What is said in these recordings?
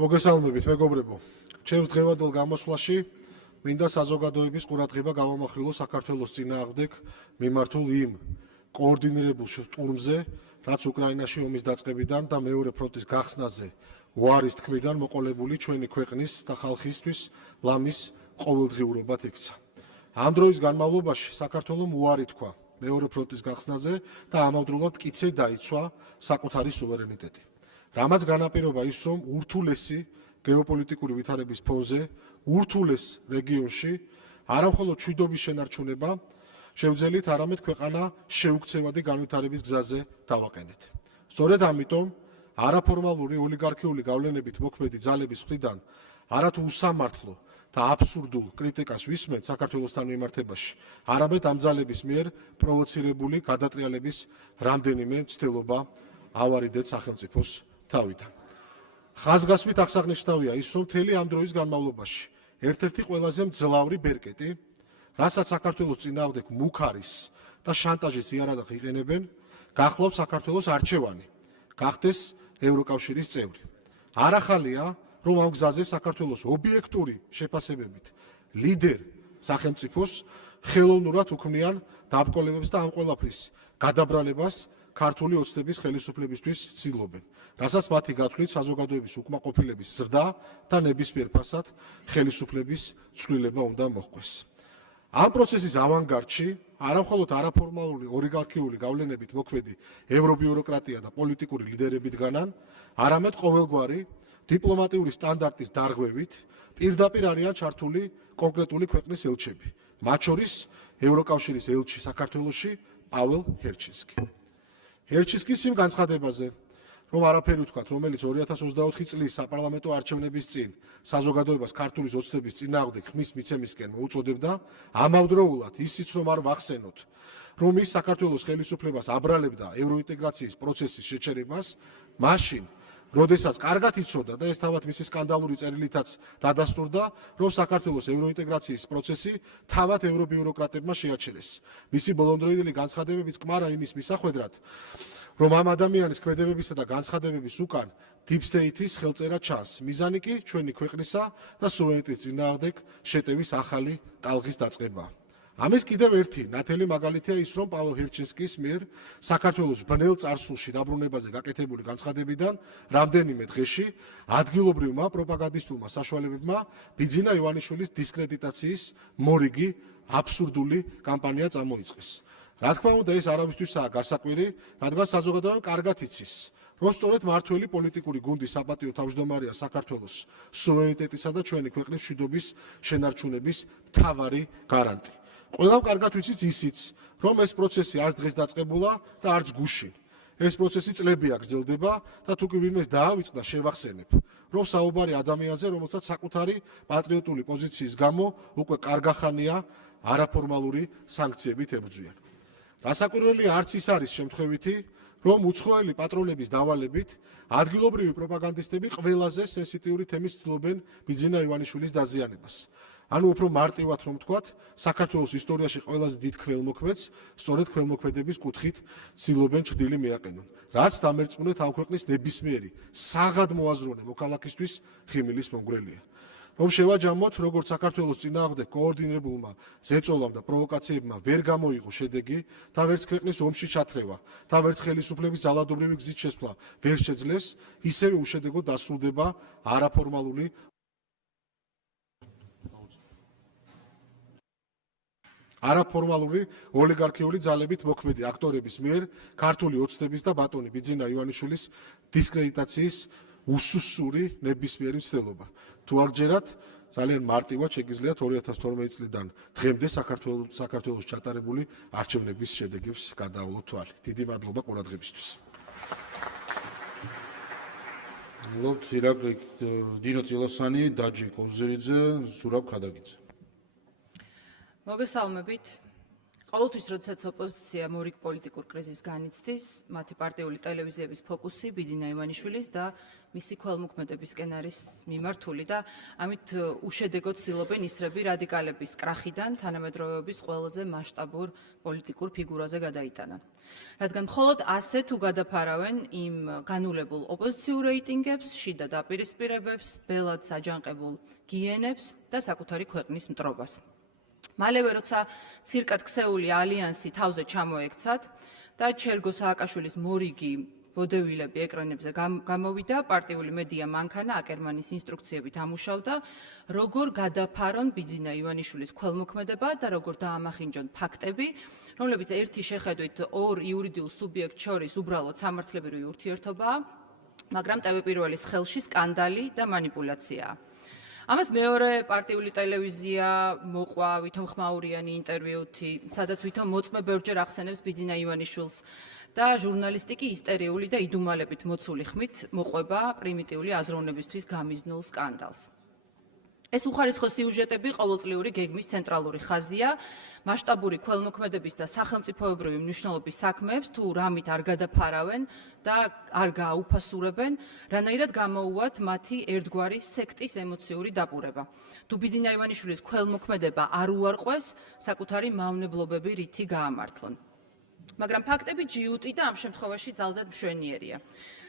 მოგესალმებით, მეგობრებო. ჩემს დღევანდელ გამოსვლაში მინდა საზოგადოების ყურადღება გავამახვილო საქართველოს წინააღმდეგ მიმართულ იმ კოორდინირებულ შტურმზე, რაც უკრაინაში ომის დაწყებიდან და მეორე ფრონტის გახსნაზე უარის თქმიდან მოყოლებული ჩვენი ქვეყნის და ხალხისთვის ლამის ყოველდღიურობად იქცა. ამ დროის განმავლობაში საქართველომ უარი თქვა მეორე ფრონტის გახსნაზე და ამავდროულად მტკიცე დაიცვა საკუთარი სუვერენიტეტი. რამაც განაპირობა ის, რომ ურთულესი გეოპოლიტიკური ვითარების ფონზე, ურთულეს რეგიონში, არამხოლოდ მშვიდობის შენარჩუნება შევძელით, არამედ ქვეყანა შეუქცევადი განვითარების გზაზე დავაყენეთ. სწორედ ამიტომ არაფორმალური ოლიგარქიული გავლენებით მოქმედი ძალების მხრიდან არათუ უსამართლო და აბსურდულ კრიტიკას ვისმენთ საქართველოსთან მიმართებაში, არამედ ამ ძალების მიერ პროვოცირებული გადატრიალების რამდენიმე მცდელობა ავარიდეთ სახელმწიფოს თავიდან. ხაზგასმით აღსანიშნავია ის, რომ მთელი ამ დროის განმავლობაში ერთ-ერთი ყველაზე მძლავრი ბერკეტი, რასაც საქართველოს წინააღმდეგ მუქარის და შანტაჟის იარაღად იყენებენ, გახლავს საქართველოს არჩევანი, გახდეს ევროკავშირის წევრი. არ ახალია, რომ ამ გზაზე საქართველოს ობიექტური შეფასებებით ლიდერ სახელმწიფოს ხელოვნურად უქმნიან დაბრკოლებებს და ამ ყველაფრის გადაბრალებას ქართული ოცნების ხელისუფლებისთვის ცდილობენ, რასაც მათი გათვლით საზოგადოების უკმაყოფილების ზრდა და ნებისმიერ ფასად ხელისუფლების ცვლილება უნდა მოჰყვეს. ამ პროცესის ავანგარდში არამხოლოდ არაფორმალური ოლიგარქიული გავლენებით მოქმედი ევრობიუროკრატია და პოლიტიკური ლიდერები დგანან, არამედ ყოველგვარი დიპლომატიური სტანდარტის დარღვევით პირდაპირ არიან ჩართული კონკრეტული ქვეყნის ელჩები, მათ შორის ევროკავშირის ელჩი საქართველოში პაველე ჰერჩინსკი. ჰერჩინსკის იმ განცხადებაზე, რომ არაფერი ვთქვათ, რომელიც 2024 წლის საპარლამენტო არჩევნების წინ საზოგადოებას ქართული ოცნების წინააღმდეგ ხმის მიცემისკენ მოუწოდებდა, ამავდროულად ისიც რომ არ ვახსენოთ, რომ ის საქართველოს ხელისუფლებას აბრალებდა ევროინტეგრაციის პროცესის შეჩერებას, მაშინ როდესაც კარგად იცოდა და ეს თავად მისი სკანდალური წერილითაც დადასტურდა, რომ საქართველოს ევროინტეგრაციის პროცესი თავად ევრობიუროკრატებმა შეაჩერეს. მისი ბოლონდროინდელი განცხადებებიც კმარა იმის მისახვედრად, რომ ამ ადამიანის ქმედებებისა და განცხადებების უკან deep state-ის ხელწერა ჩანს. მიზანი კი ჩვენი ქვეყნისა და სუვერენიტეტის წინააღმდეგ შეტევის ახალი ტალღის დაწყება. ამის კიდევ ერთი ნათელი მაგალითია ის, რომ პაველე ჰერჩინსკის მიერ საქართველოს ბნელ წარსულში დაბრუნებაზე გაკეთებული განცხადებიდან რამდენიმე დღეში ადგილობრივმა პროპაგანდისტულმა საშუალებებმა ბიძინა ივანიშვილის დისკრედიტაციის მორიგი აბსურდული კამპანია წამოიწყეს. რა თქმა უნდა, ეს არავისთვისაა გასაკვირი, რადგან საზოგადოება კარგად იცის, რომ სწორედ მართველი პოლიტიკური გუნდის საპატიო თავმჯდომარეა საქართველოს სუვერენიტეტისა და ჩვენი ქვეყნის მშვიდობის შენარჩუნების მთავარი გარანტი. ყველამ კარგად ვიცით ისიც, რომ ეს პროცესი არც დღეს დაწყებულა და არც გუშინ. ეს პროცესი წლებია გრძელდება და თუ კი ვინმეს დაავიწყდა, შევახსენებ, რომ საუბარი ადამიანზე, რომელსაც საკუთარი პატრიოტული პოზიციის გამო უკვე კარგახანია არაფორმალური სანქციებით ებრძვიან. რასაკვირველია, არც ის არის შემთხვევითი, რომ უცხოელი პატრონების დავალებით ადგილობრივი პროპაგანდისტები ყველაზე სენსიტიური თემის ცდილობენ ბიძინა ივანიშვილის დაზიანებას. ანუ უფრო მარტივად რომ ვთქვათ, საქართველოს ისტორიაში ყველაზე დიდ ქველმოქმედს სწორედ ქველმოქმედების კუთხით ცდილობენ ჩრდილი მიაყენონ, რაც დამერწმუნეთ ამ ქვეყნის ნებისმიერი საღად მოაზროვნე მოქალაქისთვის ხიმილის მომგვრელია. რომ შევაჯამოთ, როგორც საქართველოს წინააღმდეგ კოორდინირებულმა ზეწოლამ და პროვოკაციებმა ვერ გამოიღო შედეგი და ვერც ქვეყნის ომში ჩათრევა და ვერც ხელისუფლების ძალადობრივი გზით შესვლა ვერ შეძლეს, ისევე უშედეგოდ დასრულდება არაფორმალური ოლიგარქიული ძალებით მოქმედი აქტორების მიერ ქართული ოცნების და ბატონი ბიძინა ივანიშვილის დისკრედიტაციის უსუსური ნებისმიერი მცდელობა. თუ არ ჯერათ, ძალიან მარტივად შეგიძლიათ 2012 წლიდან დღემდე საქართველოს ჩატარებული არჩევნების შედეგებს გადაავლოთ თვალი. დიდი მადლობა ყურადღებისთვის. ირაკლი დინო წილოსანი, დაჯი კოზერიძე, ზურაბ ქადაგიძე. მოგესალმებით. ყოველთვის, როდესაც ოპოზიცია მორიგ პოლიტიკურ კრიზისს განიცდის, მათი პარტიული ტელევიზიების ფოკუსი ბიძინა ივანიშვილის და მისი ქველმოქმედებისკენ არის მიმართული და ამით უშედეგოდ ცდილობენ ისრები რადიკალების კრახიდან თანამედროვეობის ყველაზე მასშტაბურ პოლიტიკურ ფიგურაზე გადაიტანონ. რადგან მხოლოდ ასე თუ გადაფარავენ იმ განულებულ ოპოზიციურ რეიტინგებს, შიდა დაპირისპირებებს, ბელად საჯანყებულ გიენებს და საკუთარი ქვეყნის მტრობას. მალევე, როცა ცირკად ქსეული ალიანსი თავზე ჩამოექცათ და ჩერგო სააკაშვილის მორიგი ვოდევილები ეკრანებზე გამოვიდა, პარტიული მედია მანქანა აკერმანის ინსტრუქციებით ამუშავდა, როგორ გადაფარონ ბიძინა ივანიშვილის ქველმოქმედება და როგორ დაამახინჯონ ფაქტები, რომლებიც ერთი შეხედვით ორ იურიდიულ სუბიექტს შორის უბრალოდ სამართლებრივი ურთიერთობაა, მაგრამ ტელევიზიის ხელში სკანდალი და манипуляციაა. ამას მეორე პარტიული ტელევიზია მოყვა ვითომ ხმაურიანი ინტერვიუთი, სადაც ვითომ მოწმე ბევრჯერ ახსენებს ბიძინა ივანიშვილს და ჟურნალისტი კი ისტერიული და იდუმალებით მოცული ხმით მოყვება პრიმიტიული აზროვნებისთვის გამიზნულ სკანდალს. ეს უხარისხო სიუჟეტები ყოველწლიური გეგმის ცენტრალური ხაზია, მასშტაბური ქველმოქმედების და სახელმწიფოებრივი მნიშვნელობის საქმეებს თუ რამით არ გადაფარავენ და არ გააუფასურებენ, რანაირად გამოუვათ მათი ერთგვარი სექტის ემოციური დაპურება. თუ ბიძინა ივანიშვილის ქველმოქმედება არ უარყვეს, საკუთარი მავნებლობები რითი გაამართლონ. მაგრამ ფაქტები ჯიუტი და ამ შემთხვევაში ძალზედ მშვენიერია.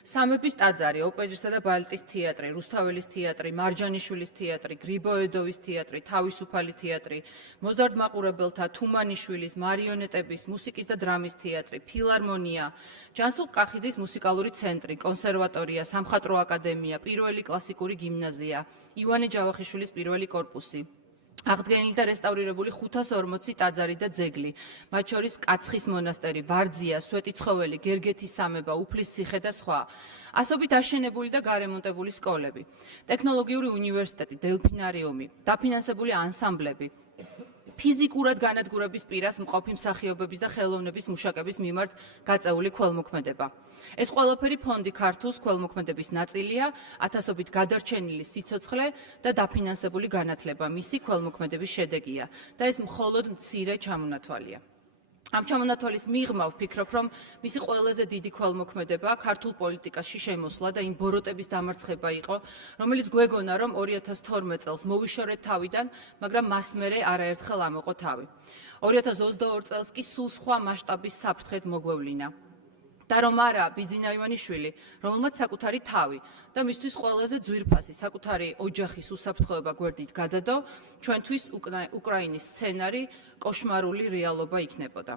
სამების ტაძარი, ოპერისა და ბალეტის თეატრი, რუსთაველის თეატრი, მარჯანიშვილის თეატრი, გრიბოედოვის თეატრი, თავისუფალი თეატრი, მოზარდ მაყურებელთა, თუმანიშვილის, მარიონეტების, მუსიკის და დრამის თეატრი, ფილარმონია, ჯანსუღ კახიძის მუსიკალური ცენტრი, კონსერვატორია, სამხატვრო აკადემია, პირველი კლასიკური გიმნაზია, ივანე ჯავახიშვილის პირველი კორპუსი. აღდგენილი და რესტავრირებული 540 ტაძარი და ძეგლი, მათ შორის კაცხის მონასტერი, ვარძია, სვეტიცხოველი, გერგეთის სამება, უფლისციხე და სხვა. ასობით აშენებული და გარემონტებული სკოლები, ტექნოლოგიური უნივერსიტეტი, დელფინარიუმი, დაფინანსებული ანსამბლები, ფიზიკურად განადგურების პირას მყოფი მსახიობების და ხელოვნების მუშაკების მიმართ გაწეული ქველმოქმედება. ეს ყველაფერი ფონდი ქართულს ქველმოქმედების ნაწილია, ათასობით გადარჩენილი სიცოცხლე და დაფინანსებული განათლება მისი ქველმოქმედების შედეგია და ეს მხოლოდ მცირე ჩამონათვალია. ამ ჩამონათვალის მიღმა ვფიქრობ, რომ მისი ყველაზე დიდი ქველმოქმედება ქართულ პოლიტიკაში შემოსვლა და იმ ბოროტების დამარცხება იყო, რომელიც გვეგონა, რომ 2012 წელს მოვიშორეთ თავიდან, მაგრამ მას მერე არაერთხელ ამოყო თავი. 2022 წელს კი სულ სხვა მასშტაბის საფრთხედ მოგვევლინა. და რომ არა ბიძინა ივანიშვილი, რომელმაც საკუთარი თავი და მისთვის ყველაზე ძვირფასი საკუთარი ოჯახის უსაფრთხოება გვერდით გადადო, ჩვენთვის უკრაინის სცენარი კოშმარული რეალობა იქნებოდა.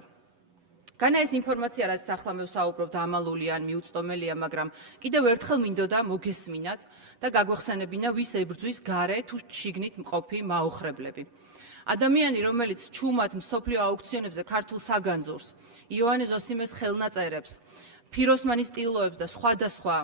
განა ეს ინფორმაცია, რაც ახლა მე ვსაუბრობ, ამალული ან მიუწვდომელია, მაგრამ კიდევ ერთხელ მინდოდა მოგესმინათ და გაგვახსენებინა, ვის ებრძვის გარე თუ შიგნით მყოფი მაოხრებლები. ადამიანი, რომელიც ჩუმად მსოფლიო აუქციონებზე ქართულ საგანძურს, იოანე ზოსიმეს ხელნაწერებს, ფიროსმანის ტილოებს და სხვადასხვა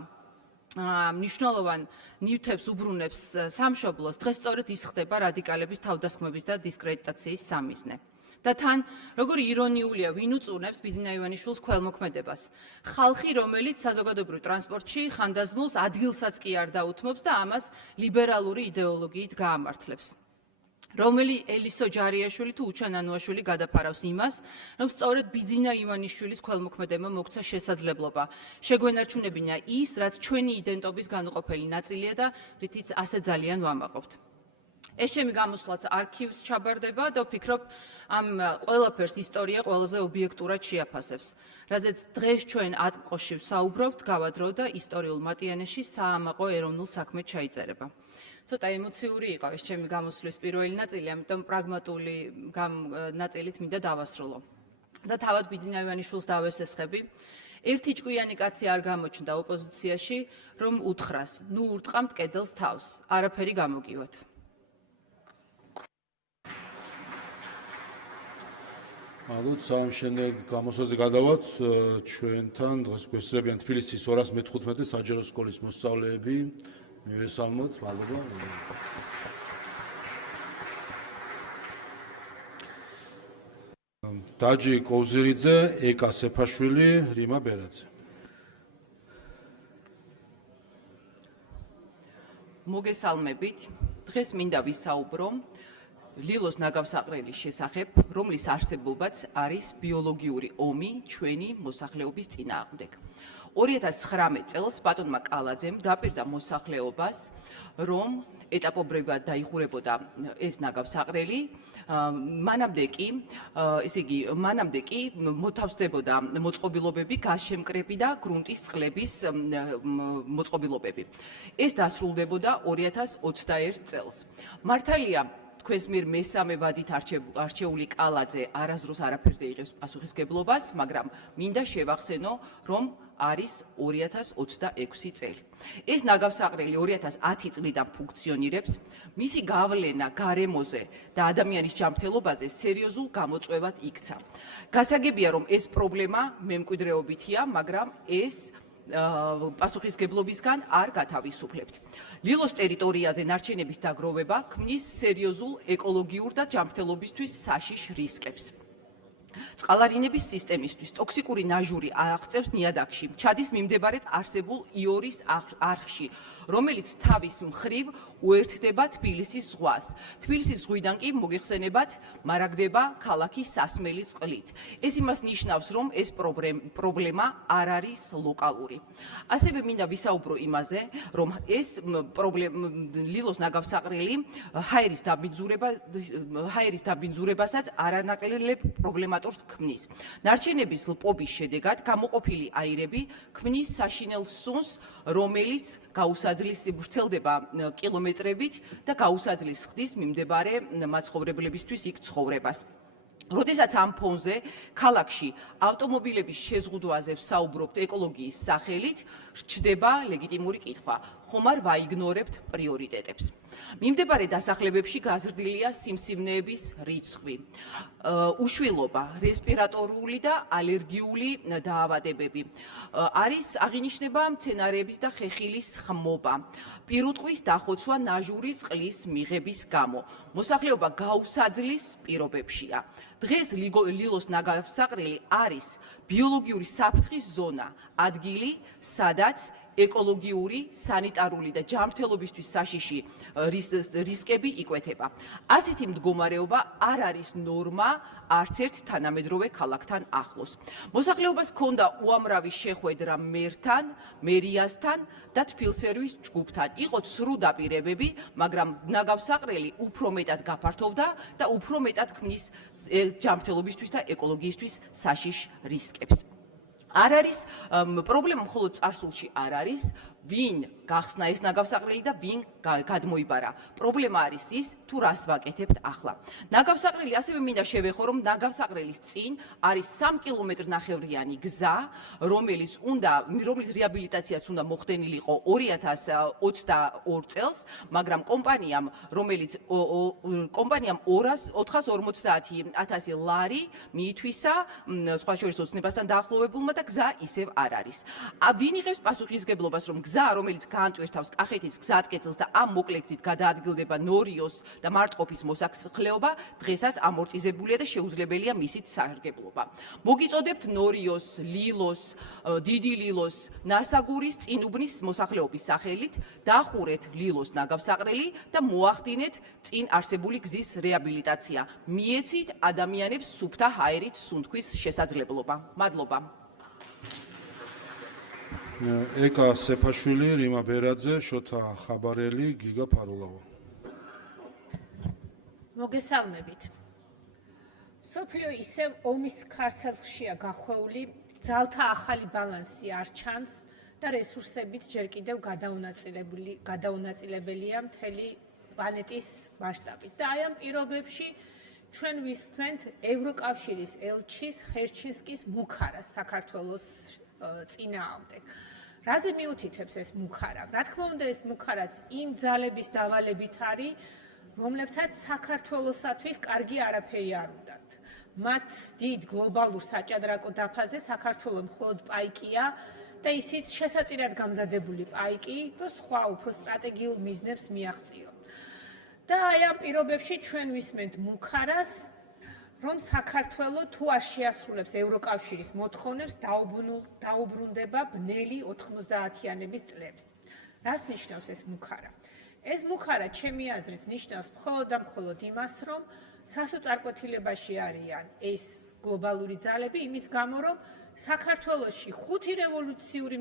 მნიშვნელოვან ნივთებს უბრუნებს სამშობლოს, დღეს სწორედ ის ხდება რადიკალების თავდასხმების და დისკრედიტაციის სამიზნე. და თან, როგორი ირონიულია, ვინ უწუნებს ბიძინა ივანიშვილს ქველმოქმედებას. ხალხი, რომელიც საზოგადოებრივ ტრანსპორტში ხანდაზმულს ადგილსაც კი არ დაუთმობს და ამას ლიბერალური იდეოლოგიით გაამართლებს. რომელი ელისო ჯარიაშვილი თუ უჩან ანუაშვილი გადაფარავს იმას, რომ სწორედ ბიძინა ივანიშვილის ქველმოქმედება მოგცა შესაძლებლობა. შეგვენარჩუნებინა ის, რაც ჩვენი იდენტობის განუყოფელი ნაწილია და რითიც ასე ძალიან ვამაყობთ. ეს ჩემი გამოსვლაც არქივს ჩაბარდება და ვფიქრობ, ამ ყველაფერს ისტორია ყველაზე ობიექტურად შეაფასებს. რაზეც დღეს ჩვენ აწმყოში ვსაუბრობთ, გავადრო და ისტორიულ მატიანეში საამაყო ეროვნულ საქმედ ჩაიწერება. ცოტა ემოციური იყო ეს ჩემი გამოსვლის პირველი ნაწილი, ამიტომ პრაგმატული ნაწილით მინდა დავასრულო. და თავად ბიძინა ივანიშვილს დავესესხები. ერთი ჭკვიანი კაცი არ გამოჩნდა ოპოზიციაში, რომ უთხრას, ნუ ურტყამთ კედელს თავს, არაფერი გამოგივათ. ალბათ სამშენებლო გამოსვლაზე გადავართ ჩვენთან დღეს გვესწრებიან თბილისის 215 საჯარო სკოლის მოსწავლეები. მივესალმოთ, მადლობა. დაჯი კოვზირიძე, ეკა სეფაშვილი, რიმა ბერაძე. მოგესალმებით. დღეს მინდა ვისაუბრო ლილოს ნაგავსაყრელის შესახებ, რომლის არსებობაც არის ბიოლოგიური ომი ჩვენი მოსახლეობის წინააღმდეგ. 2019 წელს ბატონმა კალაძემ დაპირდა მოსახლეობას, რომ ეტაპობრივად დაიხურებოდა ეს ნაგავსაყრელი, მანამდე კი მოთავსდებოდა მოწყობილობები, გაზშემკრები და გრუნტის წყლების მოწყობილობები. ეს დასრულდებოდა 2021 წელს. მართალია თქვენს მიერ მესამე ვადით არჩეული კალაძე არასდროს არაფერზე იღებს პასუხისგებლობას, მაგრამ მინდა შევახსენო, რომ არის 2026 წელი. ეს ნაგავსაყრელი 2010 წლიდან ფუნქციონირებს, მისი გავლენა გარემოზე და ადამიანის ჯანმრთელობაზე სერიოზულ გამოწვევად იქცა. გასაგებია, რომ ეს პრობლემა მემკვიდრეობითია, მაგრამ ეს პასუხისგებლობისგან არ გათავისუფლებთ. ლილოს ტერიტორიაზე ნარჩენების დაგროვება ქმნის სერიოზულ ეკოლოგიურ და ჯანმრთელობისთვის საშიშ რისკებს. წყალარინების სისტემისთვის ტოქსიკური ნაჟური აღწევს ნიადაგში, ჩადის მიმდებარედ არსებულ იორის არხში, რომელიც თავის მხრივ უერთდება თბილისის ზღვას. თბილისის ზღვიდან კი მოგეხსენებათ მარაგდება ქალაქის სასმელი წყლით. ეს იმას ნიშნავს, რომ ეს პრობლემა არ არის ლოკალური. ასევე მინდა ვისაუბრო იმაზე, რომ ეს ლილოს ნაგავსაყრელი ჰაერის დაბინძურებასაც არანაკლებ პრობლემატორს ქმნის. ნარჩენების ლპობის შედეგად გამოყოფილი აირები ქმნის საშინელ სუნს, რომელიც ვრცელდება კილომეტრებით და გაუსაძლის ხდის მიმდებარე მაცხოვრებლებისთვის იქ ცხოვრებას. როდესაც ამ ფონზე ქალაქში ავტომობილების შეზღუდვაზე ვსაუბრობთ ეკოლოგიის სახელით, რჩდება ლეგიტიმური კითხვა: ხომ არ ვაიგნორებთ პრიორიტეტებს? მიმდებარე დასახლებებში გაზრდილია სიმსივნეების რიცხვი, უშვილობა, რესპირატორული და ალერგიული დაავადებები. აღინიშნება მცენარეების და ხეხილის ხმობა, პირუტყვის დახოცვა ნაჟური წყლის მიღების გამო. მოსახლეობა გაუსაძლის პირობებშია. დღეს ლილოს ნაგავსაყრელი არის ბიოლოგიური საფრთხის ზონა, ადგილი, სადაც ეკოლოგიური, სანიტარული და ჯანმრთელობისთვის საშიში რისკები იკვეთება. ასეთი მდგომარეობა არ არის ნორმა არც ერთ თანამედროვე ქალაქთან ახლოს. მოსახლეობას ჰქონდა უამრავი შეხვედრა მერთან, მერიასთან და თბილსერვის ჯგუფთან. იყო ცრუ დაპირებები, მაგრამ ნაგავსაყრელი უფრო მეტად გაფართოვდა და უფრო მეტად ქმნის ჯანმრთელობისთვის და ეკოლოგიისთვის საშიშ რისკებს. არ არის პრობლემა მხოლოდ წარსულში არ არის, ვინ გახსნა ეს ნაგავსაყრელი და ვინ გადმოიბარა. პრობლემა არის ის, თუ რას ვაკეთებთ ახლა. ნაგავსაყრელი, ასევე მინდა შევეხო, რომ ნაგავსაყრელის წინ არის 3 კილომეტრნახევრიანი გზა, რომლის რეაბილიტაციაც უნდა მოხდენილიყო 2022 წელს, მაგრამ კომპანიამ 450.000 ლარი მიითვისა სხვა შორის ოცნებასთან დაახლოებულმა და გზა ისევ არ არის. ვინ იღებს პასუხისგებლობას, რომ გზა, რომელიც გაანტვირთავს კახეთის გზატკეცილს და ამ მოკლეგზით გადაადგილდება ნორიოს და მარტყოფის მოსახლეობა, დღესაც ამორტიზებულია და შეუძლებელია მისით სარგებლობა. მოგიწოდებთ ნორიოს, ლილოს, დიდი ლილოს, ნასაგურის, წინუბნის მოსახლეობის სახელით, დაახურეთ ლილოს ნაგავსაყრელი და მოახდინეთ წინ არსებული გზის რეაბილიტაცია. მიეცით ადამიანებს სუფთა ჰაერით სუნთქვის შესაძლებლობა. მადლობა. ეკა სეფაშვილი, რიმა ბერაძე, შოთა ხაბარელი, გიგა ფარულავა. მოგესალმებით. სოფიო ისევ ომის ქარცელშია გახვეული, ძალთა ახალი ბალანსი არ ჩანს და რესურსებით ჯერ კიდევ გადაუნაწილებელია მთელი პლანეტის მასშტაბით. და აი ამ პირობებში ჩვენ ვისმენთ ევროკავშირის ელჩის ხერჩინსკის მუხარას საქართველოს წინააღმდეგ. რაზე მიუთითებს ეს მუხარა? რა თქმა უნდა, ეს მუხარაც იმ ძალების დავალებით არის, რომლებთაც საქართველოსათვის კარგი არაფერი არ უნდათ. მათ დიდ გლობალურ საჭადრაკო დაფაზე საქართველოს მხოლოდ პაიკია და ისიც შესაწირად გამზადებული პაიკი, რომ სხვა უფრო სტრატეგიულ მიზნებს მიაღწიონ. და აი ამ პირობებში ჩვენ ვისმენთ მუხარას, რომ საქართველო თუ არ შეასრულებს ევროკავშირის მოთხოვნებს, დაუბრუნდება ბნელი 90-იანების წლებს. რას ნიშნავს ეს მუხარა? ეს მუხარა ჩემი აზრით ნიშნავს მხოლოდ და მხოლოდ იმას, რომ სასოწარკვეთილებაში არიან ეს გლობალური ძალები იმის გამო, რომ საქართველოში 5 რევოლუციური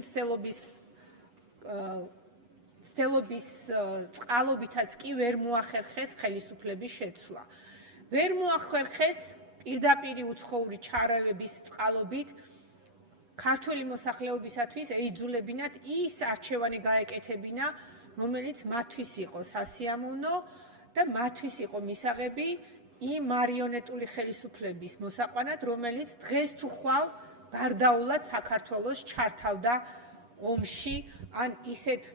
მცდელობის წყალობითაც კი ვერ მოახერხეს ხელისუფლების შეცვლა. ვერ მოახერხეს პირდაპირი უცხოური ჩარევების წყალობით ქართველი მოსახლეობისათვის ეიძულებინათ ის არჩევანი გაეკეთებინა, რომელიც მათთვის იყო სასიამოვნო და მათთვის იყო მისაღები იმ მარიონეტული ხელისუფლების მოსაყვანად, რომელიც დღეს თუ ხვალ გარდაულად საქართველოს ჩართავდა ომში ან ისეთ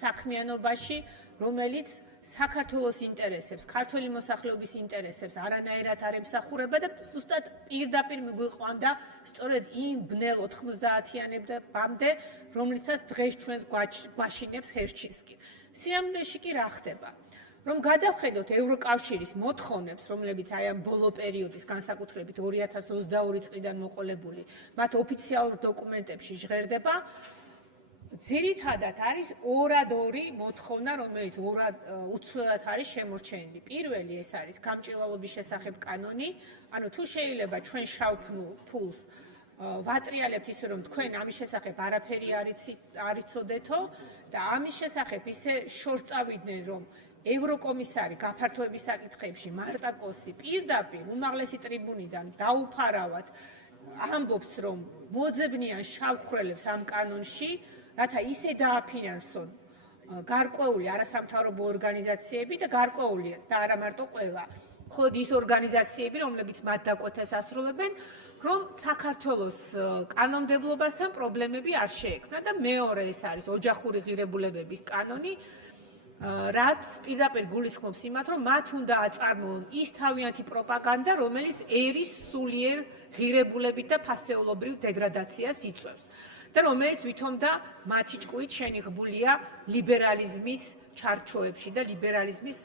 საქმიანობაში, რომელიც საქართველოს ინტერესებს, ქართველი მოსახლეობის ინტერესებს არანაირად არ ემსახურება და ზუსტად პირდაპირ მიგვიყვანდა სწორედ იმ ბნელ 90-იანებამდე, რომლითაც დღეს ჩვენს გვაშინებს ჰერჩინსკი. სიამოვნეში კი რა ხდება? რომ გადავხედოთ ევროკავშირის მოთხოვნებს, რომლებიც აი ამ ბოლო პერიოდის, განსაკუთრებით 2022 წლიდან მოყოლებული, მათ ოფიციალურ დოკუმენტებში ჟღერდება, ძირითადად არის ორად-ორი მოთხოვნა, რომელიც უცვლელად არის შემორჩენილი. პირველი ეს არის გამჭვირვალობის შესახებ კანონი, ანუ თუ შეიძლება ჩვენ შავ ფულს ვატრიალებთ ისე, რომ თქვენ ამის შესახებ არაფერი არ იცოდეთო და ამის შესახებ ისე შორს წავიდნენ, რომ ევროკომისარი გაფართოების საკითხებში მარტა კოსი პირდაპირ უმაღლესი ტრიბუნიდან დაუფარავად ამბობს, რომ მოძებნიან შავ ხვრელებს ამ კანონში, რათა ისე დააფინანსონ გარკვეული არასამთავრობო ორგანიზაციები და გარკვეული და არა მარტო ყველა, მხოლოდ ის ორგანიზაციები, რომლებიც მათ დაკვეთას ასრულებენ, რომ საქართველოს კანონმდებლობასთან პრობლემები არ შეექმნა და მეორე ეს არის ოჯახური ღირებულებების კანონი, რაც პირდაპირ გულისხმობს იმათ, რომ მათ უნდა აწარმოონ ის თავიანთი პროპაგანდა, რომელიც ერის სულიერ ღირებულებით და ფასეულობრივ დეგრადაციას იწვევს. და რომელიც ვითომ და მათი ჭკუით შენიღბულია ლიბერალიზმის ჩარჩოებში და ლიბერალიზმის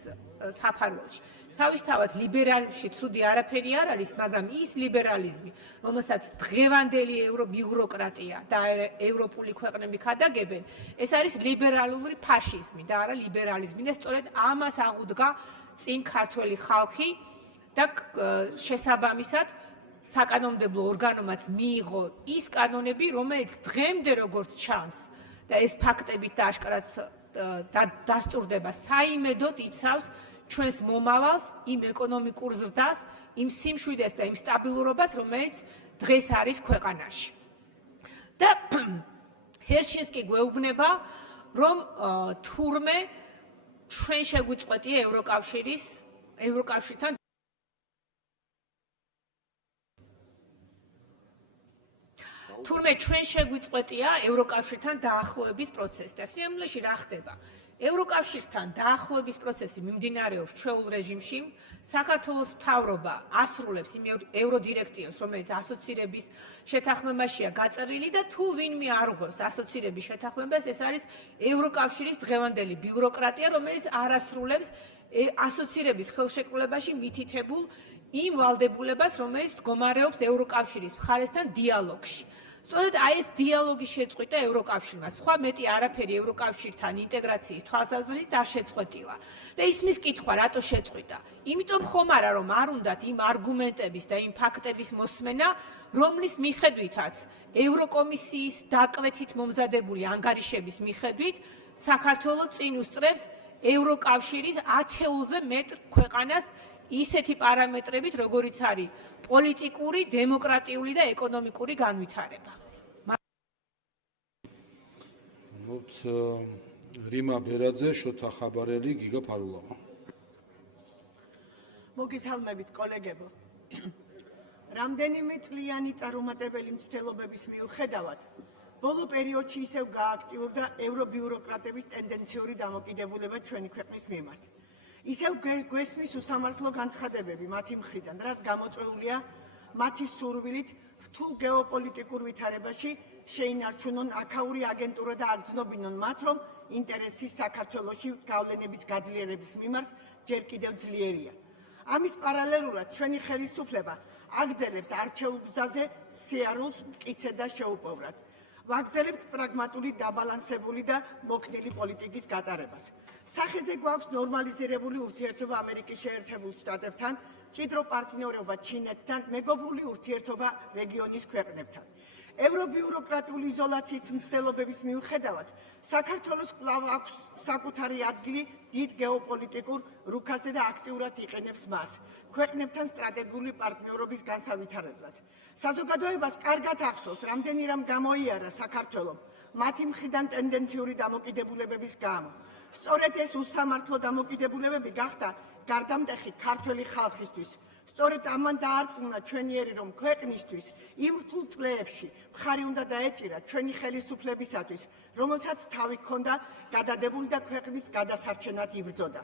საფარველში. თავისთავად ლიბერალიზმში ცუდი არაფერი არ არის, მაგრამ ის ლიბერალიზმი, რომელსაც დღევანდელი ევრობიუროკრატია და ევროპული ქვეყნები ქადაგებენ, ეს არის ლიბერალური ფაშიზმი და არა ლიბერალიზმი და სწორედ ამას აღუდგა წინ ქართველი ხალხი და შესაბამისად საკანონმდებლო ორგანომაც მიიღო ის კანონები, რომელიც დღემდე როგორც ჩანს და ეს ფაქტებით და აშკარად დასტურდება, საიმედოდ იცავს ჩვენს მომავალს, იმ ეკონომიკურ ზრდას, იმ სიმშვიდეს და იმ სტაბილურობას, რომელიც დღეს არის ქვეყანაში. და ჰერჩინსკი გვეუბნება, რომ თურმე ჩვენ შეგვიწყვეტია ევროკავშირთან თურმე ჩვენ შეგვიწყვეტია ევროკავშირთან დაახლოების პროცესი და სიამოვნეში რა ხდება? ევროკავშირთან დაახლოების პროცესი მიმდინარეობს ჩვეულ რეჟიმში, საქართველოს მთავრობა ასრულებს იმ ევროდირექტივებს, რომელიც ასოცირების შეთანხმებაშია გაწერილი და თუ ვინმე არ ღვევს ასოცირების შეთანხმებას, ეს არის ევროკავშირის დღევანდელი ბიუროკრატია, რომელიც არ ასრულებს ასოცირების ხელშეკრულებაში მითითებულ იმ ვალდებულებას, რომელიც მდგომარეობს ევროკავშირის მხარესთან დიალოგში. სწორედ აი ეს დიალოგი შეწყვიტა ევროკავშირმა. სხვა მეტი არაფერი ევროკავშირთან ინტეგრაციის თვალსაზრისით არ შეწყვეტილა. და ისმის კითხვა, რატო შეწყვიტა? იმიტომ ხომ არა, რომ არ უნდათ იმ არგუმენტების და იმ ფაქტების მოსმენა, რომლის მიხედვითაც ევროკომისიის დაკვეთით მომზადებული ანგარიშების მიხედვით საქართველო წინ უსწრებს ევროკავშირის 10-ზე მეტ ქვეყანას ისეთი პარამეტრებით, როგორიც არის პოლიტიკური, დემოკრატიული და ეკონომიკური განვითარება. რიმა ბერაძე, შოთა ხაბარელი, გიგა ფარულავა. მოგესალმებით, კოლეგებო. რამდენიმე წლიანი წარუმატებელი მცდელობების მიუხედავად, ბოლო პერიოდში ისევ გააქტიურდა ევრობიუროკრატების ტენდენციური დამოკიდებულება ჩვენი ქვეყნის მიმართ. ისევ გვესმის უსამართლო განცხადებები მათი მხრიდან, რაც გამოწვეულია მათი სურვილით რთულ გეოპოლიტიკურ ვითარებაში შეინარჩუნონ აქაური აგენტურა და აგრძნობინონ მათ, რომ ინტერესი საქართველოში გავლენების გაძლიერების მიმართ ჯერ კიდევ ძლიერია. ამის პარალელურად ჩვენი ხელისუფლება აგრძელებთ არჩეულ გზაზე სიარულს მტკიცედ და შეუპოვრად. ვაგრძელებთ პრაგმატული, დაბალანსებული და მოქნილი პოლიტიკის გატარებას. სახეზე გვაქვს ნორმალიზირებული ურთიერთობა ამერიკის შეერთებულ შტატებთან, მჭიდრო პარტნიორობა ჩინეთთან, მეგობრული ურთიერთობა რეგიონის ქვეყნებთან. ევრობიუროკრატიული იზოლაციის მცდელობების მიუხედავად, საქართველოს კვლავ აქვს საკუთარი ადგილი დიდ გეოპოლიტიკურ რუქაზე და აქტიურად იყენებს მას ქვეყნებთან სტრატეგიული პარტნიორობის განსავითარებლად. საზოგადოებას კარგად ახსოვს, რამდენი რამ გამოიარა საქართველომ მათი მხრიდან ტენდენციური დამოკიდებულებების გამო. სწორედ ეს უსამართლო დამოკიდებულებები გახდა გარდამტეხი ქართველი ხალხისთვის. სწორედ ამან დაარწმუნა ჩვენიერი, რომ ქვეყნისთვის იმ რთულ წლებში მხარი უნდა დაეჭირა ჩვენი ხელისუფლებისათვის, რომელსაც თავი ჰქონდა გადადებული და ქვეყნის გადასარჩენად იბრძოდა.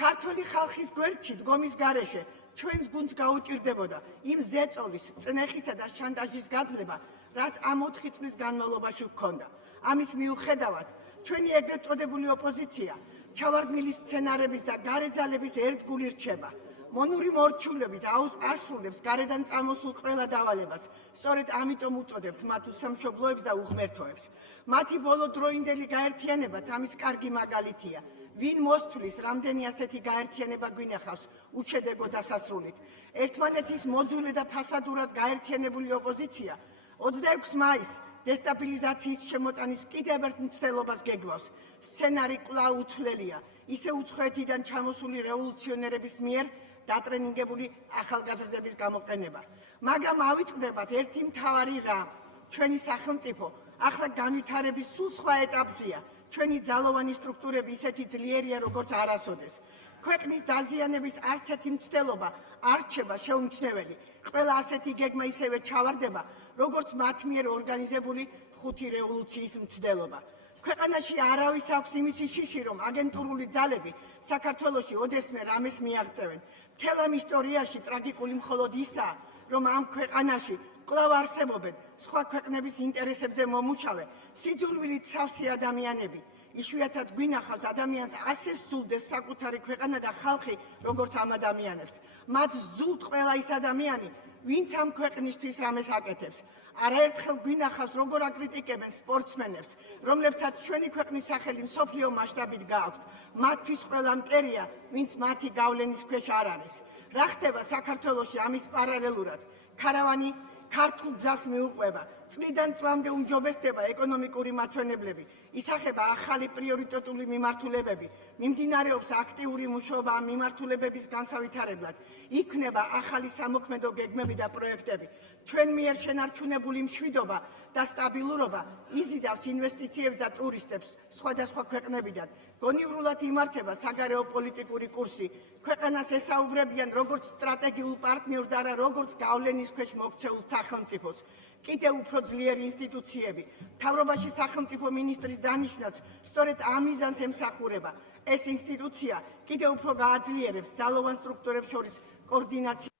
ქართველი ხალხის გვერდში დგომის გარეშე ჩვენს გუნდს გაუჭირდებოდა იმ ზეწოლის, წნეხისა და შანტაჟის გაძლება, რაც ამ 4 წლის განმავლობაში ჰქონდა. ამის მიუხედავად, ჩვენი ეგრეთ წოდებული ოპოზიცია ჩავარდნილი სცენარების და გარეძალების ერთგული რჩება. მონური მორჩულებით ასრულებს გარედან წამოსულ ყველა დავალებას. სწორედ ამიტომ უწოდებთ მათ უსამშობლოებს და უღმერთოებს. მათი ბოლოდროინდელი გაერთიანებაც ამის კარგი მაგალითია. ვინ მოსთვლის, რამდენი ასეთი გაერთიანება გვინახავს უშედეგო დასასრულით. ერთმანეთის მოძულე და ფასადურად გაერთიანებული ოპოზიცია 26 მაისს დესტაბილიზაციის შემოტანის კიდევ ერთ მცდელობას გეგმავს. სცენარი კვლავ უცვლელია, ისე უცხოეთიდან ჩამოსული რევოლუციონერების მიერ დატრენინგებული ახალგაზრდების გამოყენება. მაგრამ ავიწყდებათ ერთი მთავარი რამ. ჩვენი სახელმწიფო ახლა განვითარების სულ სხვა ეტაპზეა. ჩვენი ძალოვანი სტრუქტურები ისეთი ძლიერია, როგორც არასოდეს. ქვეყნის დაზიანების არც ერთი მცდელობა არ რჩება შეუმჩნეველი. ყველა ასეთი გეგმა ისევე ჩავარდება, როგორც მათ მიერ ორგანიზებული 5 რევოლუციის მცდელობა. ქვეყანაში არავის აქვს იმისი შიში, რომ აგენტურული ძალები საქართველოში ოდესმე რამეს მიაღწევენ. მთელ ამ ისტორიაში ტრაგიკული მხოლოდ ისაა, რომ ამ ქვეყანაში კვლავ არსებობენ სხვა ქვეყნების ინტერესებზე მომუშავე, სიძულვილით სავსე ადამიანები. იშვიათად გვინახავს ადამიანს ასე სძულდეს საკუთარი ქვეყანა და ხალხი, როგორც ამ ადამიანებს. მათ სძულთ ყველა ის ადამიანი, ვინც ამ ქვეყნისთვის რამეს აკეთებს. არაერთხელ გვინახავს, როგორ აკრიტიკებენ სპორტსმენებს, რომლებსაც ჩვენი ქვეყნის სახელი მსოფლიო მასშტაბით გააქვთ. მათთვის ყველა მტერია, ვინც მათი გავლენის ქვეშ არ არის. რა ხდება საქართველოში ამის პარალელურად? ქარავანი ქართულ გზას მიუყვება. წლიდან წლამდე უმჯობესდება ეკონომიკური მაჩვენებლები. ისახება ახალი პრიორიტეტული მიმართულებები. მიმდინარეობს აქტიური მუშაობა ამ მიმართულებების განსავითარებლად. იქმნება ახალი სამოქმედო გეგმები და პროექტები. ჩვენ მიერ შენარჩუნებული მშვიდობა და სტაბილურობა იზიდავს ინვესტიციებს და ტურისტებს სხვადასხვა ქვეყნებიდან. გონივრულად იმართება საგარეო პოლიტიკური კურსი. ქვეყანას ესაუბრებიან როგორც სტრატეგიულ პარტნიორს და არა როგორც გავლენის ქვეშ მოქცეულ სახელმწიფოს. კიდევ უფრო ძლიერი ინსტიტუციები. მთავრობაში სახელმწიფო მინისტრის დანიშვნაც სწორედ ამ მიზანს ემსახურება. ეს ინსტიტუცია კიდევ უფრო გააძლიერებს ძალოვან სტრუქტურებს შორის კოორდინაციას.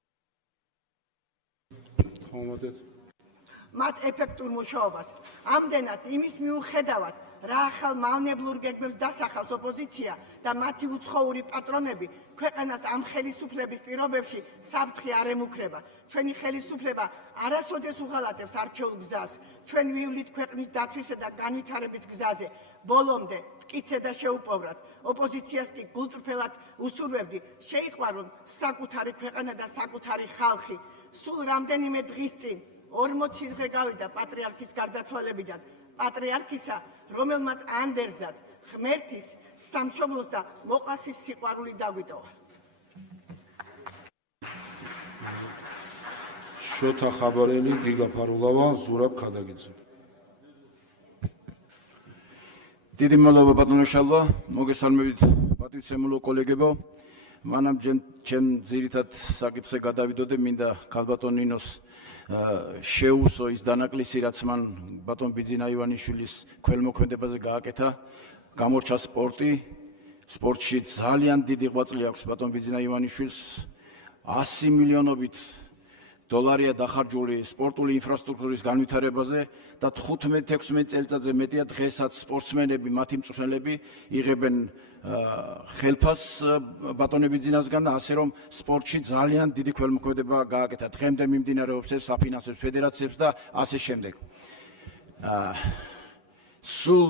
მათ ეფექტურ მუშაობას. ამდენად იმის მიუხედავად, რა ახალ მავნებლურ გეგმებს დასახავს ოპოზიცია და მათი უცხოური პატრონები, ქვეყანას ამ ხელისუფლების პირობებში საფრთხე არ ემუქრება. ჩვენი ხელისუფლება არასოდეს უღალატებს არჩეულ გზას. ჩვენ ვივლით ქვეყნის დაცვისა და განვითარების გზაზე. ბოლომდე მტკიცე და შეუპოვრად. ოპოზიციას კი გულწრფელად უსურვებდი შეიყვარონ საკუთარი ქვეყანა და საკუთარი ხალხი. სულ რამდენიმე დღის წინ 40 დღე გავიდა პატრიარქის გარდაცვალებიდან. პატრიარქისა, რომელმაც ანდერძად ღმერთის, სამშობლოს და მოყვასის სიყვარული დაგვიტოვა. შოთა ხაბარელი, გიგა ფარულავა, ზურაბ ქადაგიძე. დიდი მადლობა ბატონო შალვა, მოგესალმებით პატივცემულო კოლეგებო. მანამ ჩემ ძირითად საკითხზე გადავიდოდე, მინდა ქალბატონ ნინოს შეუსო ის დანაკლისი, რაც მან ბატონ ბიძინა ივანიშვილის ქველმოქმედებაზე გააკეთა. გამორჩა სპორტი, სპორტში ძალიან დიდი ღვაწლი აქვს ბატონ ბიძინა ივანიშვილს. 100 მილიონობით დოლარია დახარჯული სპორტული ინფრასტრუქტურის განვითარებაზე და 15-16 წელიწადზე მეტია დღესაც სპორტსმენები, მათი მწვრთნელები იღებენ ხელფას ბატონ ბიძინასგან და ასე რომ სპორტში ძალიან დიდი ქველმოქმედება გააკეთა. დღემდე მიმდინარეობს ეს საფინანსებს ფედერაციებს და ასე შემდეგ. სულ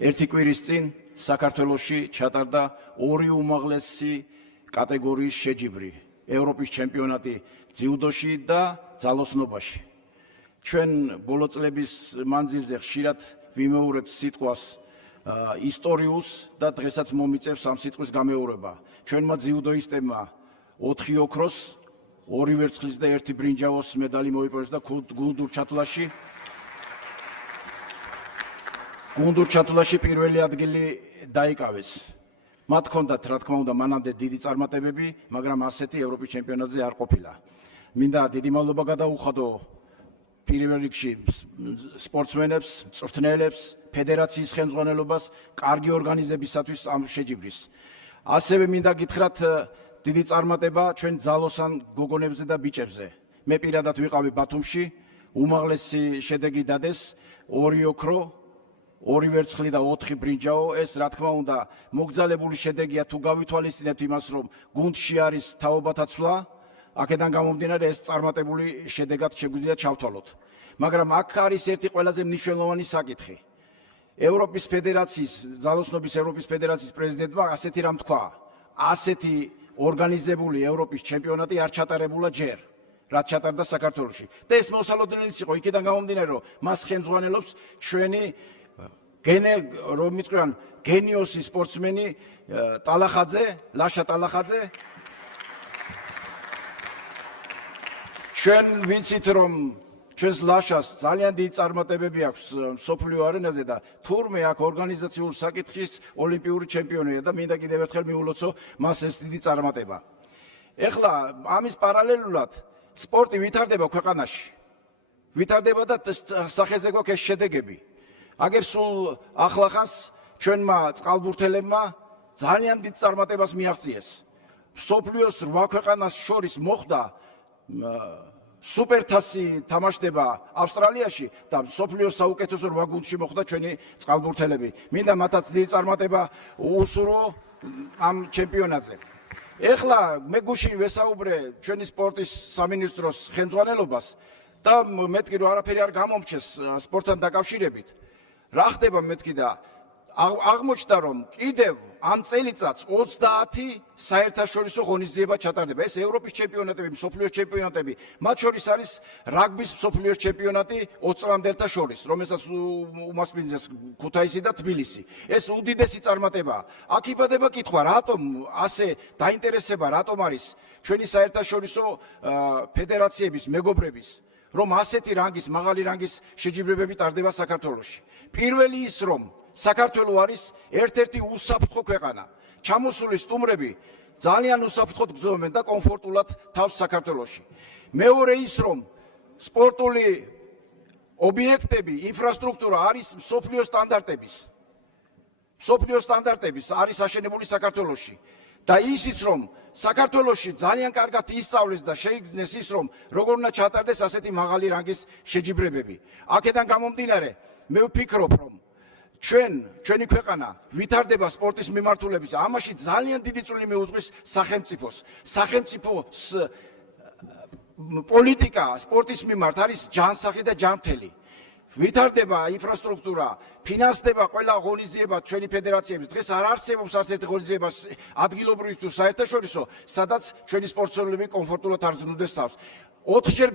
ერთი კვირის წინ საქართველოში ჩატარდა ორი უმაღლესი კატეგორიის შეჯიბრი, ევროპის ჩემპიონატი ძიუდოში და ძალოსნობაში. ჩვენ ბოლო წლების მანძილზე ხშირად ვიმეორებთ სიტყვას ისტორიულს და დღესაც მომიწევს ამ სიტყვის გამეორება. ჩვენმა ძიუდოისტებმა 4 ოქროს, 2 ვერცხლის და 1 ბრინჯაოს მედალი მოიპოვეს და გუნდურ ჩათვლაში პირველი ადგილი დაიკავეს. მათ ჰქონდათ, რა თქმა უნდა, მანამდე დიდი წარმატებები, მაგრამ ასეთი ევროპის ჩემპიონატზე არ ყოფილა. მინდა დიდი მადლობა გადაუხადო პირველ რიგში სპორტსმენებს, მწვრთნელებს, ფედერაციის ხელმძღვანელობას, კარგი ორგანიზებისათვის ამ შეჯიბრის. ასევე მინდა გითხრათ დიდი წარმატება ჩვენ ძალოსან გოგონებზე და ბიჭებზე. მე პირადად ვიყავი ბათუმში, უმაღლესი შედეგი დადეს 2 ოქრო, 2 ვერცხლი და 4 ბრინჯაო. ეს რა თქმა უნდა მოგზალებული შედეგია თუ გავითვალისწინებთ იმას, რომ გუნდში არის თაობათა ცვლა, აქედან გამომდინარე ეს წარმატებული შედეგად შეგვიძლია ჩავთვალოთ. მაგრამ აქ არის ერთი ყველაზე მნიშვნელოვანი საკითხი. ევროპის ფედერაციის, ძალოსნობის ევროპის ფედერაციის პრეზიდენტმა ასეთი რამ თქვა. ასეთი ორგანიზებული ევროპის ჩემპიონატი არ ჩატარებულა ჯერ, რაც ჩატარდა საქართველოში. და ეს მოსალოდნელიც იყო, იქიდან გამომდინარე, რომ მას ხელმძღვანელობს ჩვენი რომ მიტყვიან გენიოსი სპორტსმენი ტალახაძე, ლაშა ტალახაძე. ჩვენ ვიცით, რომ ჩვენს ლაშას ძალიან დიდი წარმატებები აქვს მსოფლიო არენაზე და თურმე აქ ორგანიზაციულ საკითხის ოლიმპიური ჩემპიონია და მინდა კიდევ ერთხელ მიულოცო მას ეს დიდი წარმატება. ეხლა ამის პარალელურად სპორტი ვითარდება ქვეყანაში. ვითარდება და სახეზე გვაქვს ეს შედეგები. აგერ სულ ახლახანს ჩვენმა წყალბურთელებმა ძალიან დიდ წარმატებას მიაღწიეს. მსოფლიოს 8 ქვეყანას შორის მოხდა სუპერთასი თამაშდება ავსტრალიაში და მსოფლიოს საუკეთესო 8 გუნდში მოხდა ჩვენი წყალბურთელები. მინდა მათაც დიდი წარმატება უსურვო ამ ჩემპიონატზე. ეხლა მე გუშინ ვესაუბრე ჩვენი სპორტის სამინისტროს ხელმძღვანელობას და მეთქი რომ არაფერი არ გამომრჩეს სპორტთან დაკავშირებით. რა ხდება მეთქი და აღმოჩნდა რომ კიდევ ამ წელიწადს 30 საერთაშორისო ღონისძიება ჩატარდება. ეს ევროპის ჩემპიონატები, მსოფლიოს ჩემპიონატები, მათ შორის არის რაგბის მსოფლიოს ჩემპიონატი 20 წლამდელთა შორის, რომელსაც უმასპინძლებს ქუთაისი და თბილისი. ეს უდიდესი წარმატებაა. აქ იბადება კითხვა, რატომ ასე დაინტერესება, რატომ არის ჩვენი საერთაშორისო ფედერაციების მეგობრების რომ ასეთი რანგის, მაღალი რანგის შეჯიბრებები ტარდება საქართველოში. პირველი ის რომ საქართველო არის ერთ-ერთი უსაფრთხო ქვეყანა. ჩამოსული სტუმრები ძალიან უსაფრთხოდ გრძნობენ და კომფორტულად თავს საქართველოში. მეორე ის რომ სპორტული ობიექტები, ინფრასტრუქტურა არის მსოფლიო სტანდარტების არის აშენებული საქართველოში. და ისიც რომ საქართველოში ძალიან კარგად ისწავლეს და შეიგრძნეს ის რომ როგორ უნდა ჩატარდეს ასეთი მაღალი რანგის შეჯიბრებები. აქედან გამომდინარე მე ვფიქრობ რომ ჩვენი ქვეყანა ვითარდება სპორტის მიმართულებით. ამაში ძალიან დიდი წვლილი მიუძღვის სახელმწიფოს. სახელმწიფოს პოლიტიკა სპორტის მიმართ არის ჯანსაღი და ჯანმრთელი. ვითარდება ინფრასტრუქტურა, ფინანსდება ყველა ღონისძიება ჩვენი ფედერაციების. დღეს არ არსებობს არც ერთი ღონისძიება ადგილობრივი თუ საერთაშორისო, სადაც ჩვენი სპორტსმენები კომფორტულად არ ზრუნვდეს თავს. 4-ჯერ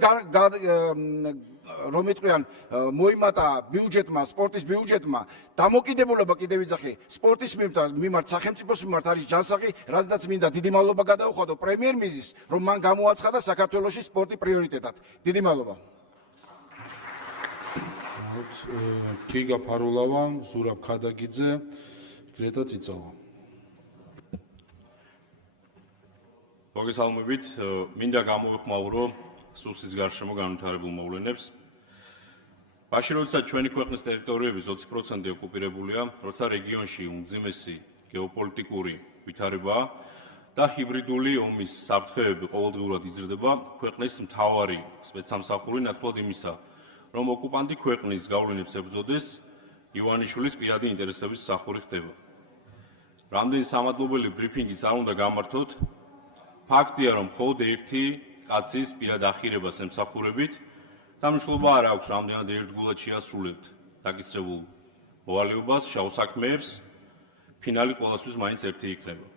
რომ მიტყვიან მოიმატა ბიუჯეტმა, სპორტის ბიუჯეტმა, დამოკიდებულება კიდევ ვიძახი, სპორტის მიმართ, სახელმწიფოს მიმართ არის ჯანსაღი, რაზედაც მინდა დიდი მადლობა გადაუხადო პრემიერ-მინისტრს, რომ მან გამოაცხადა საქართველოში სპორტი პრიორიტეტად. დიდი მადლობა. გიგა ფარულავა, ზურაბ ქადაგიძე, გრეტა წიწავა. მოგესალმებით, მინდა გამოვიხმაურო სუსის გარშემო განვითარებულ მოვლენებს. მაშინ როცა ჩვენი ქვეყნის ტერიტორიების 20% ოკუპირებულია, როცა რეგიონში უმძიმესი გეოპოლიტიკური ვითარებაა და ჰიბრიდული ომის საფრთხეები ყოველდღიურად იზრდება, ქვეყნის მთავარი სპეცსამსახური ნაცვლად იმისა, რომ ოკუპანტი ქვეყნის გავლენებს ებრძოდეს, ივანიშვილის პირადი ინტერესების მსახური ხდება. რამდენი სამადლობელი ბრიფინგიც არ უნდა გამართოთ, ფაქტია, რომ მხოლოდ ერთი კაცის პირად ახირებას ემსახურებით და მნიშვნელობა არ აქვს, რამდენად ერთგულად შეასრულებთ დაკისრებულ მოვალეობას, შავ საქმეებს, ფინალი ყოველთვის მაინც ერთი იქნება.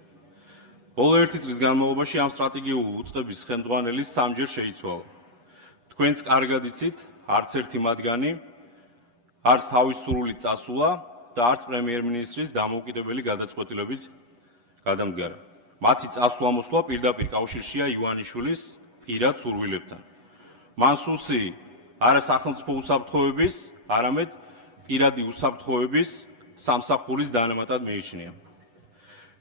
ბოლო ერთი წლის განმავლობაში ამ სტრატეგიული უწყების ხელმძღვანელის სამჯერ შეიცვალა. თქვენც კარგად იცით, არც ერთი მათგანი არც თავის სურვილით წასულა და არც პრემიერ-მინისტრის დამოუკიდებელი გადაწყვეტილებით გადამდგარა. მათი წასვლა-მოსვლა პირდაპირ კავშირშია ივანიშვილის პირად სურვილებთან. მან სუსი არა სახელმწიფო უსაფრთხოების, არამედ პირადი უსაფრთხოების სამსახურის დანამატად მიიჩნია.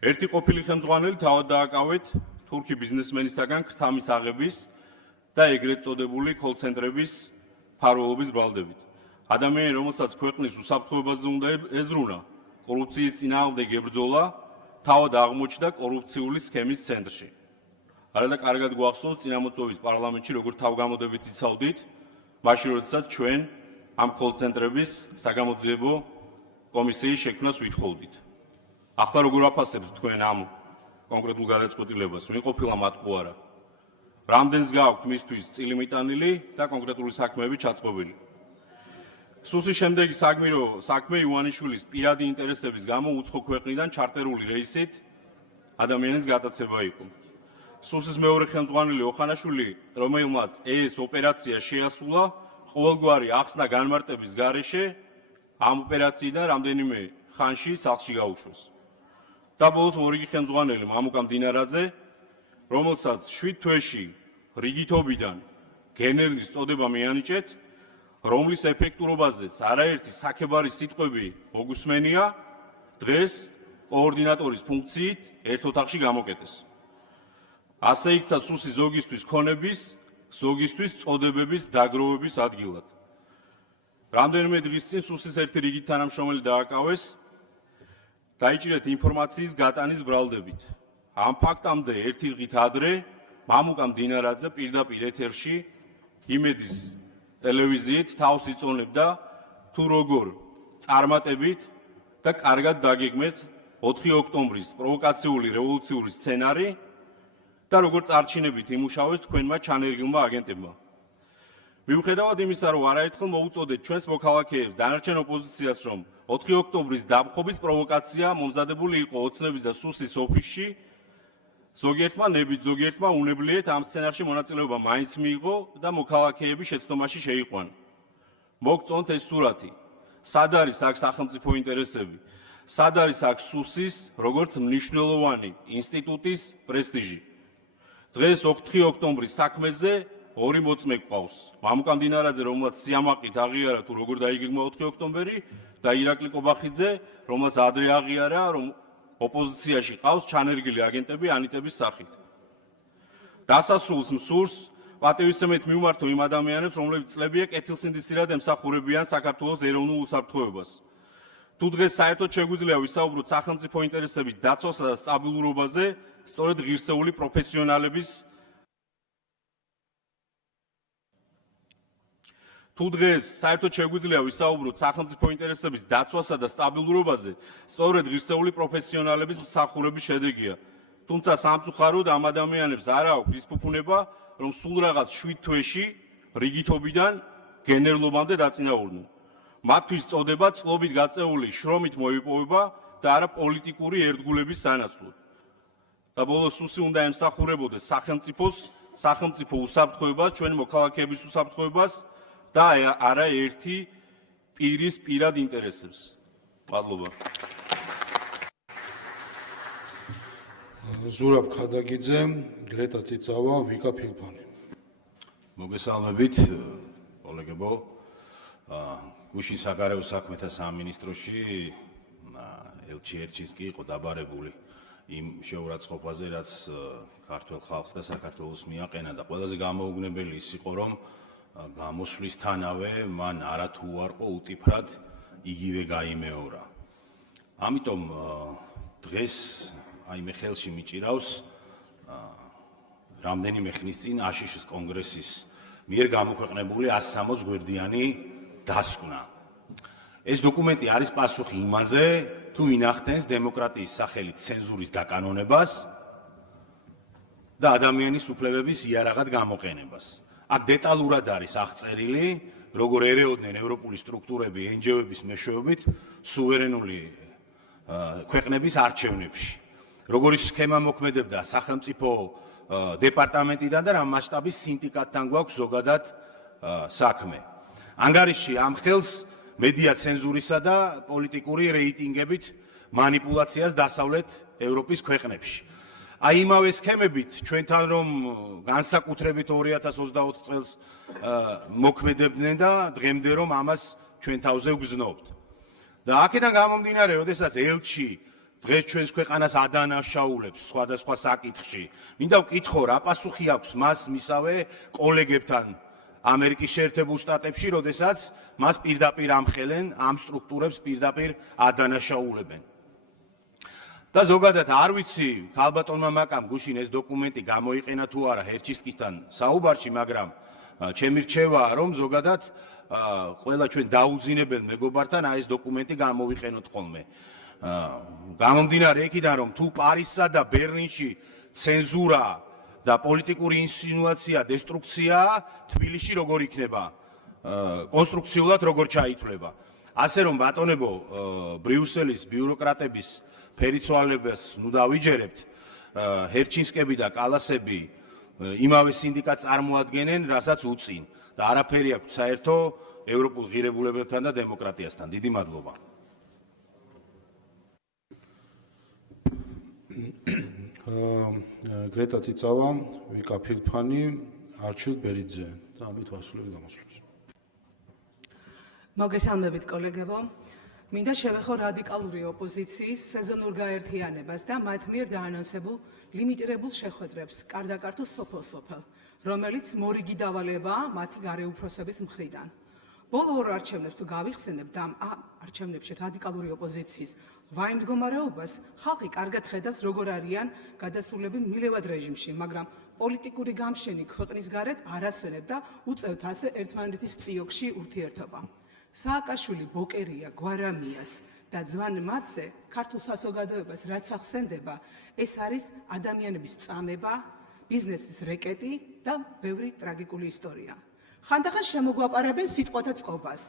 ერთი ყოფილი ხელმძღვანელი თავად დააკავეთ თურქი ბიზნესმენისაგან ქრთამის აღების და ეგრეთ წოდებული კოლ-ცენტრების მფარველობის ბრალდებით. ადამიანი, რომელსაც ქვეყნის უსაფრთხოებაზე უნდა ეზრუნა, კორუფციის წინააღმდეგ ებრძოლა, თავად აღმოჩნდა კორუფციული სქემის ცენტრში. არადა კარგად გვახსოვს წინამოწვევის პარლამენტში როგორ თავგამოდებით იცავდით, მაშინ როდესაც ჩვენ ამ კოლ-ცენტრების საგამოძიებო კომისიის შექმნას ვითხოვდით. ახლა როგორ აფასებთ თქვენ ამ კონკრეტულ გადაწყვეტილებას, ვინ ყოფილა მათ ხო არა? რამდენს გააქვთ მისთვის წილი მიტანილი და კონკრეტული საქმეები ჩაწყობილი? სუსის შემდეგი საქმე ივანიშვილის პირადი ინტერესების გამო უცხო ქვეყნიდან ჩარტერული რეისით ადამიანის გატაცება იყო. სუსის მეორე ხელმძღვანელი ოხანაშვილი, რომელმაც ეს ოპერაცია შეასრულა, ყოველგვარი ახსნა განმარტების გარეშე ამ ოპერაციიდან რამდენიმე ხანში სახლში გაუშვეს. და ბოლოს მორიგი ხელმძღვანელი მამუკა მდინარაძე, რომელსაც 7 თვეში რიგითობიდან გენერლის წოდება მიანიჭეთ, რომლის ეფექტურობაზეც არაერთი საქებარი სიტყვები მოგუსმენია, დღეს კოორდინატორის ფუნქციით ერთ ოთახში გამოკეტეს. ასე იქცა სუსი ზოგისთვის ქონების, ზოგისთვის წოდებების დაგროვების ადგილად. რამდენიმე დღის წინ სუსის ერთი რიგით თანამშრომელი დააკავეს, დაიჭირეთ ინფორმაციის გატანის ბრალდებით. ამ ფაქტამდე ერთი დღით ადრე მამუკა მდინარაძე პირდაპირ ეთერში იმედის ტელევიზიით თავს იწონებდა თუ როგორ წარმატებით და კარგად დაგეგმეთ 4 ოქტომბრის პროვოკაციული რევოლუციური სცენარი და როგორ წარჩინებით იმუშავეს თქვენმა ჩანერგილმა აგენტებმა. მიუხედავად იმისა, რომ არაერთხელ მოუწოდეთ ჩვენს მოქალაქეებს დანარჩენ ოპოზიციას, რომ 4 ოქტომბრის დამხობის პროვოკაცია მომზადებული იყო ოცნების და სუსის ოფისში, ზოგიერთმა ნებით, ზოგიერთმა უნებლიეთ ამ სცენარში მონაწილეობა მაინც მიიღო და მოქალაქეები შეცდომაში შეიყვანა. მოგწონთ ეს სურათი. სად არის აქ სახელმწიფო ინტერესები? სად არის აქ სუსის, როგორც მნიშვნელოვანი ინსტიტუტის პრესტიჟი? დღეს 4 ოქტომბრის საქმეზე ორი მოწმე გვყავს. მამუკა მდინარაძე, რომელსაც სიამაყით აღიარა თუ როგორ დაიგეგმა 4 ოქტომბერი და ირაკლი კობახიძე, რომელსაც ადრე აღიარა, რომ ოპოზიციაში ყავს ჩანერგილი აგენტები ანიტების სახით. დასასრულს მსურს პატივისცემით მივმართო იმ ადამიანებს, რომლებიც წლებია კეთილსინდისიერად ემსახურებიან საქართველოს ეროვნულ უსაფრთხოებას. თუ დღეს საერთოდ შეგვიძლია ვისაუბროთ სახელმწიფო ინტერესების დაცვასა და სტაბილურობაზე, სწორედ ღირსეული პროფესიონალების თუ დღეს საერთოდ შეგვიძლია ვისაუბროთ სახელმწიფო ინტერესების დაცვასა და სტაბილურობაზე, სწორედ ღირსეული პროფესიონალების მსახურების შედეგია. თუმცა სამწუხაროდ ამ ადამიანებს არ აქვს ის ფუფუნება, რომ სულ რაღაც 7 თვეში რიგითობიდან გენერლობამდე დაწინაურდნენ. მათთვის წოდება წლობით გაწეული შრომით მოიპოვება და არა პოლიტიკური ერთგულების სანაცვლოდ. და ბოლოს სუსი უნდა ემსახურებოდეს სახელმწიფო უსაფრთხოებას, ჩვენი მოქალაქეების უსაფრთხოებას და არა ერთი პირის პირად ინტერესებს. მადლობა. ზურაბ ქადაგიძე, გრეტა ციცავა, ვიკა ფილფანი. მოგესალმებით, კოლეგებო. გუშინ საგარეო საქმეთა სამინისტროში ელჩი ერჩინსკი იყო დაბარებული იმ შეურაცხყოფაზე, რაც ქართულ ხალხს და საქართველოს მიაყენა და ყველაზე გამოუგნებელი ის იყო, რომ გამოსვლისთანავე მან არათუ უარყო უტიფრად იგივე გაიმეორა. ამიტომ დღეს აი მე ხელში მიჭირავს რამდენიმე ხნის წინ აშშ-ის კონგრესის მიერ გამოქვეყნებული 160 გვერდიანი დასკვნა. ეს დოკუმენტი არის პასუხი იმაზე, თუ ინახდენს დემოკრატიის სახელით ცენზურის დაკანონებას და ადამიანის უფლებების იარაღად გამოყენებას. აქ დეტალურად არის აღწერილი, როგორ ერეოდნენ ევროპული სტრუქტურები NGO-ების მეშვეობით სუვერენული ქვეყნების არჩევნებში. Როგორი სქემა მოქმედებდა სახელმწიფო დეპარტამენტიდან და რა მასშტაბის სინდიკატთან გვაქვს ზოგადად საქმე. ანგარიში ამ ხელს მედია ცენზურისა და პოლიტიკური რეიტინგებით манипуляციას დასავლეთ ევროპის ქვეყნებში. აი იმავე სქემებით ჩვენთან რომ განსაკუთრებით 2024 წელს მოქმედებდნენ და დღემდე რომ ამას ჩვენ თავზე ვგრძნობთ. და აქედან გამომდინარე, როდესაც ელჩი დღეს ჩვენს ქვეყანას ადანაშაულებს სხვადასხვა საკითხში, მინდა ვკითხო, რა პასუხი აქვს მას მისავე კოლეგებთან ამერიკის შეერთებულ შტატებში, როდესაც მას პირდაპირ ამხელენ, ამ სტრუქტურებს პირდაპირ ადანაშაულებენ. და ზოგადად არ ვიცი, ქალბატონმა მაკამ გუშინ ეს დოკუმენტი გამოიყენა თუ არა ჰერჩისკისთან საუბარში, მაგრამ ჩემი რჩევაა, რომ ზოგადად ყველა ჩვენ დაუძინებელ მეგობართან ეს დოკუმენტი გამოვიყენოთ ხოლმე. გამომდინარე იქიდან, რომ თუ პარიზსა და ბერლინში ცენზურა და პოლიტიკური ინსინუაცია, დესტრუქცია, თბილისში როგორ იქნება? კონსტრუქციულად როგორ ჩაითვლება? ასე რომ ბატონებო, ბრიუსელის ბიუროკრატების ფერიცვალებას ნუ დავიჯერებთ, ჰერჩინსკები და კალასები იმავე სინდიკატს წარმოადგენენ, რასაც უწინ და არაფერი აქვს საერთო ევროპულ ღირებულებებთან და დემოკრატიასთან. დიდი მადლობა. გრეტა ციცავა, ვიკა ფილფანი, არჩილ ბერიძე და ამით ვასრულებთ გამოსვლას. მოგესალმებით კოლეგებო. მინდა შევეხო რადიკალური ოპოზიციის სეზონურ გაერთიანებას და მათ მიერ დაანონსებულ ლიმიტირებულ შეხვედრებს კარდაკარტულ სოფელ-სოფელ, რომელიც მორიგი დავალებაა მათი გარეუფროსების მხრიდან. ბოლო ორ არჩევნებს თუ გავიხსენებთ და ამ არჩევნებში რადიკალური ოპოზიციის ვაი მდგომარეობას, ხალხი კარგად ხედავს, როგორ არიან გადასულები მილევად რეჟიმში, მაგრამ პოლიტიკური გამშენი ქვეყნის გარეთ არ ასვენებ და უწევთ ასე ერთმანეთის წიოქში ურთიერთობა. სააკაშვილი ბოკერია გვარამიას და ძვან მათზე ქართულ საზოგადოებას რაც ახსენდება, ეს არის ადამიანების წამება, ბიზნესის რეკეტი და ბევრი ტრაგიკული ისტორია. ხანდახან შემოგვაპარებენ სიტყვათა წყობას.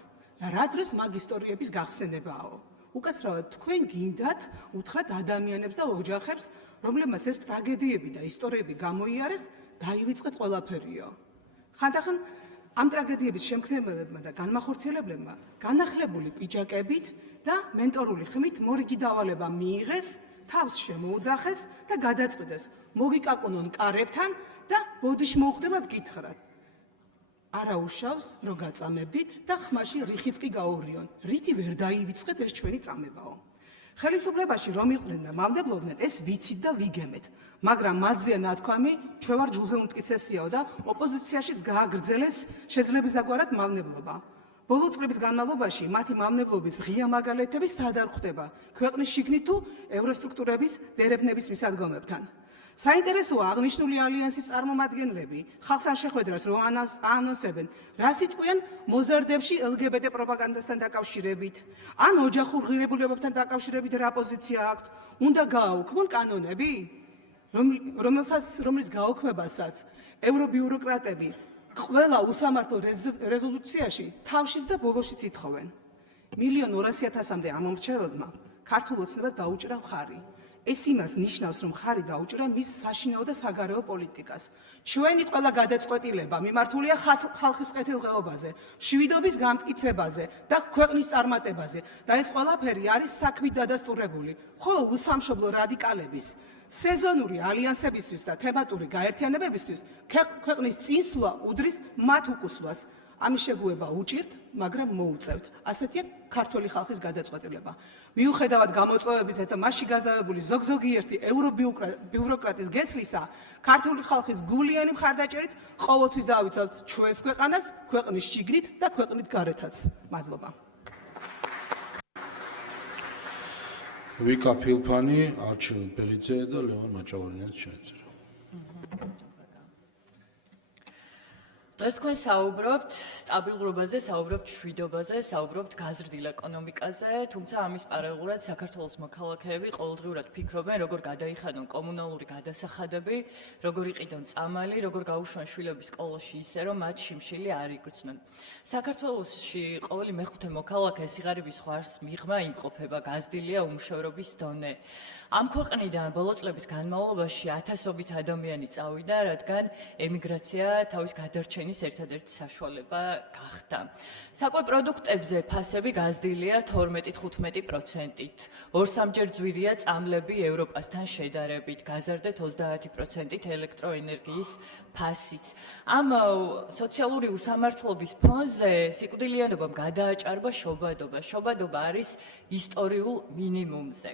რა დროს მაგ ისტორიების გახსენებაო? უკაცრავად თქვენ გინდათ უთხრათ ადამიანებს და ოჯახებს, რომლებმაც ეს ტრაგედიები და ისტორიები გამოიარეს, დაივიწყეთ ყველაფერიო. ხანდახან ამ ტრაგედიების შემქმნელებმა და განმახორციელებლებმა განახლებული პიჯაკებით და მენტორული ხმით მორიგი დავალება მიიღეს, თავს შემოუძახეს და გადაწყვიტეს მოგიკაკუნონ კარებთან და ბოდიშმოუხდილად გითხრათ. არა უშავს, რომ გაწამებდით და ხმაში რიხიც კი გაურიონ. რითი ვერ დაივიწყეთ ეს ჩვენი წამებაო. ხელისუფლებაში რომ იყვნენ და მამდებლობდნენ, ეს ვიცით და ვიგემეთ. მაგრამ მათზეა ნათქვამი, ჩვენ ვარ ჯულზე უმტკიცესიაო და ოპოზიციაშიც გააგრძელეს შეძლებისდაგვარად მამნებლობა. ბოლო წლების განმავლობაში მათი მამნებლობის ღია მაგალითები სად არ ხვდება ქვეყნის შიგნით თუ ევროსტრუქტურების დერეფნების მისადგომებთან. საინტერესოა აღნიშნული ალიანსის წარმომადგენლები ხალხთან შეხვედრას რო აანონსებენ, რას იტყვიან მოზარდებში LGBT პროპაგანდასთან დაკავშირებით, ან ოჯახურ ღირებულებებთან დაკავშირებით რა პოზიცია აქვთ, უნდა გააუქმონ კანონები, რომლის გაუქმებასაც ევრობიუროკრატები ყველა უსამართლო რეზოლუციაში თავშიც და ბოლოშიც ითხოვენ. 1,200,000-მდე ამომრჩეველმა ქართულ ოცნებას დაუჭირა მხარი. ეს იმას ნიშნავს, რომ მხარი დაუჭირა მის საშინაო და საგარეო პოლიტიკას. ჩვენი ყველა გადაწყვეტილება მიმართულია ხალხის ყეთილღეობაზე, მშვიდობის გამტკიცებაზე და ქვეყნის წარმატებაზე და ეს ყველაფერი არის საქმით დადასტურებული, ხოლო უსამშობლო რადიკალების სეზონური ალიანსებისთვის და თემატური გაერთიანებებისთვის ქვეყნის წინსვლა უდრის მათ უკუსვას. ამის შეგუება უჭირთ, მაგრამ მოუწევთ. ასეთია ქართველი ხალხის გადაწყვეტილება. მიუხედავად გამოწვევებისა და მასში გაზავებული ზოგ-ზოგიერთი ევრობიუროკრატის გესლისა, ქართული ხალხის გულიანი მხარდაჭერით ყოველთვის დავიცავთ ჩვენს ქვეყანას, ქვეყნის შიგნით და ქვეყნით გარეთაც. მადლობა. ვიკა ფილფანი, არჩილ ბერიძე და ლევან მაჭავარიანიც შეეწერა. დღეს თქვენ საუბრობთ სტაბილურობაზე, საუბრობთ მშვიდობაზე, საუბრობთ გაზრდილ ეკონომიკაზე, თუმცა ამის პარალელურად საქართველოს მოქალაქეები ყოველდღიურად ფიქრობენ, როგორ გადაიხადონ კომუნალური გადასახადები, როგორ იყიდონ წამალი, როგორ გაუშვან შვილები სკოლაში ისე, რომ მათ შიმშილი არ იგრძნონ. საქართველოში ყოველი მეხუთე მოქალაქე სიღარიბის ზღვარს მიღმა იმყოფება, გაზრდილია უმუშევრობის დონე. ამ ქვეყნიდან ბოლო წლების განმავლობაში ათასობით ადამიანი წავიდა, რადგან ემიგრაცია თავის გადარჩენის ერთადერთი საშუალება გახდა. საკვებ პროდუქტებზე ფასები გაზრდილია 12-15%-ით. 2-3ჯერ ძვირია წამლები ევროპასთან შედარებით, გაზარდეთ 30%-ით ელექტროენერგიის ფასიც. ამ სოციალური უსამართლობის ფონზე სიკვდილიანობამ გადააჭარბა შობადობა. შობადობა არის ისტორიულ მინიმუმზე.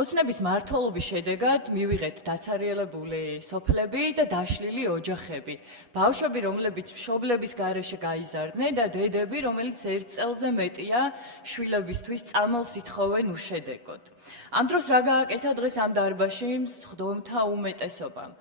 ოცნების მმართველობის შედეგად მივიღეთ დაცარიელებული სოფლები და დაშლილი ოჯახები. ბავშვები, რომლებიც მშობლების გარეშე გაიზარდნენ და დედები, რომელიც ერთ წელზე მეტია შვილებისთვის წამალს ითხოვენ უშედეგოდ. ამ დროს რა გააკეთა დღეს ამ დარბაზში მღვდელთა უმეტესობამ?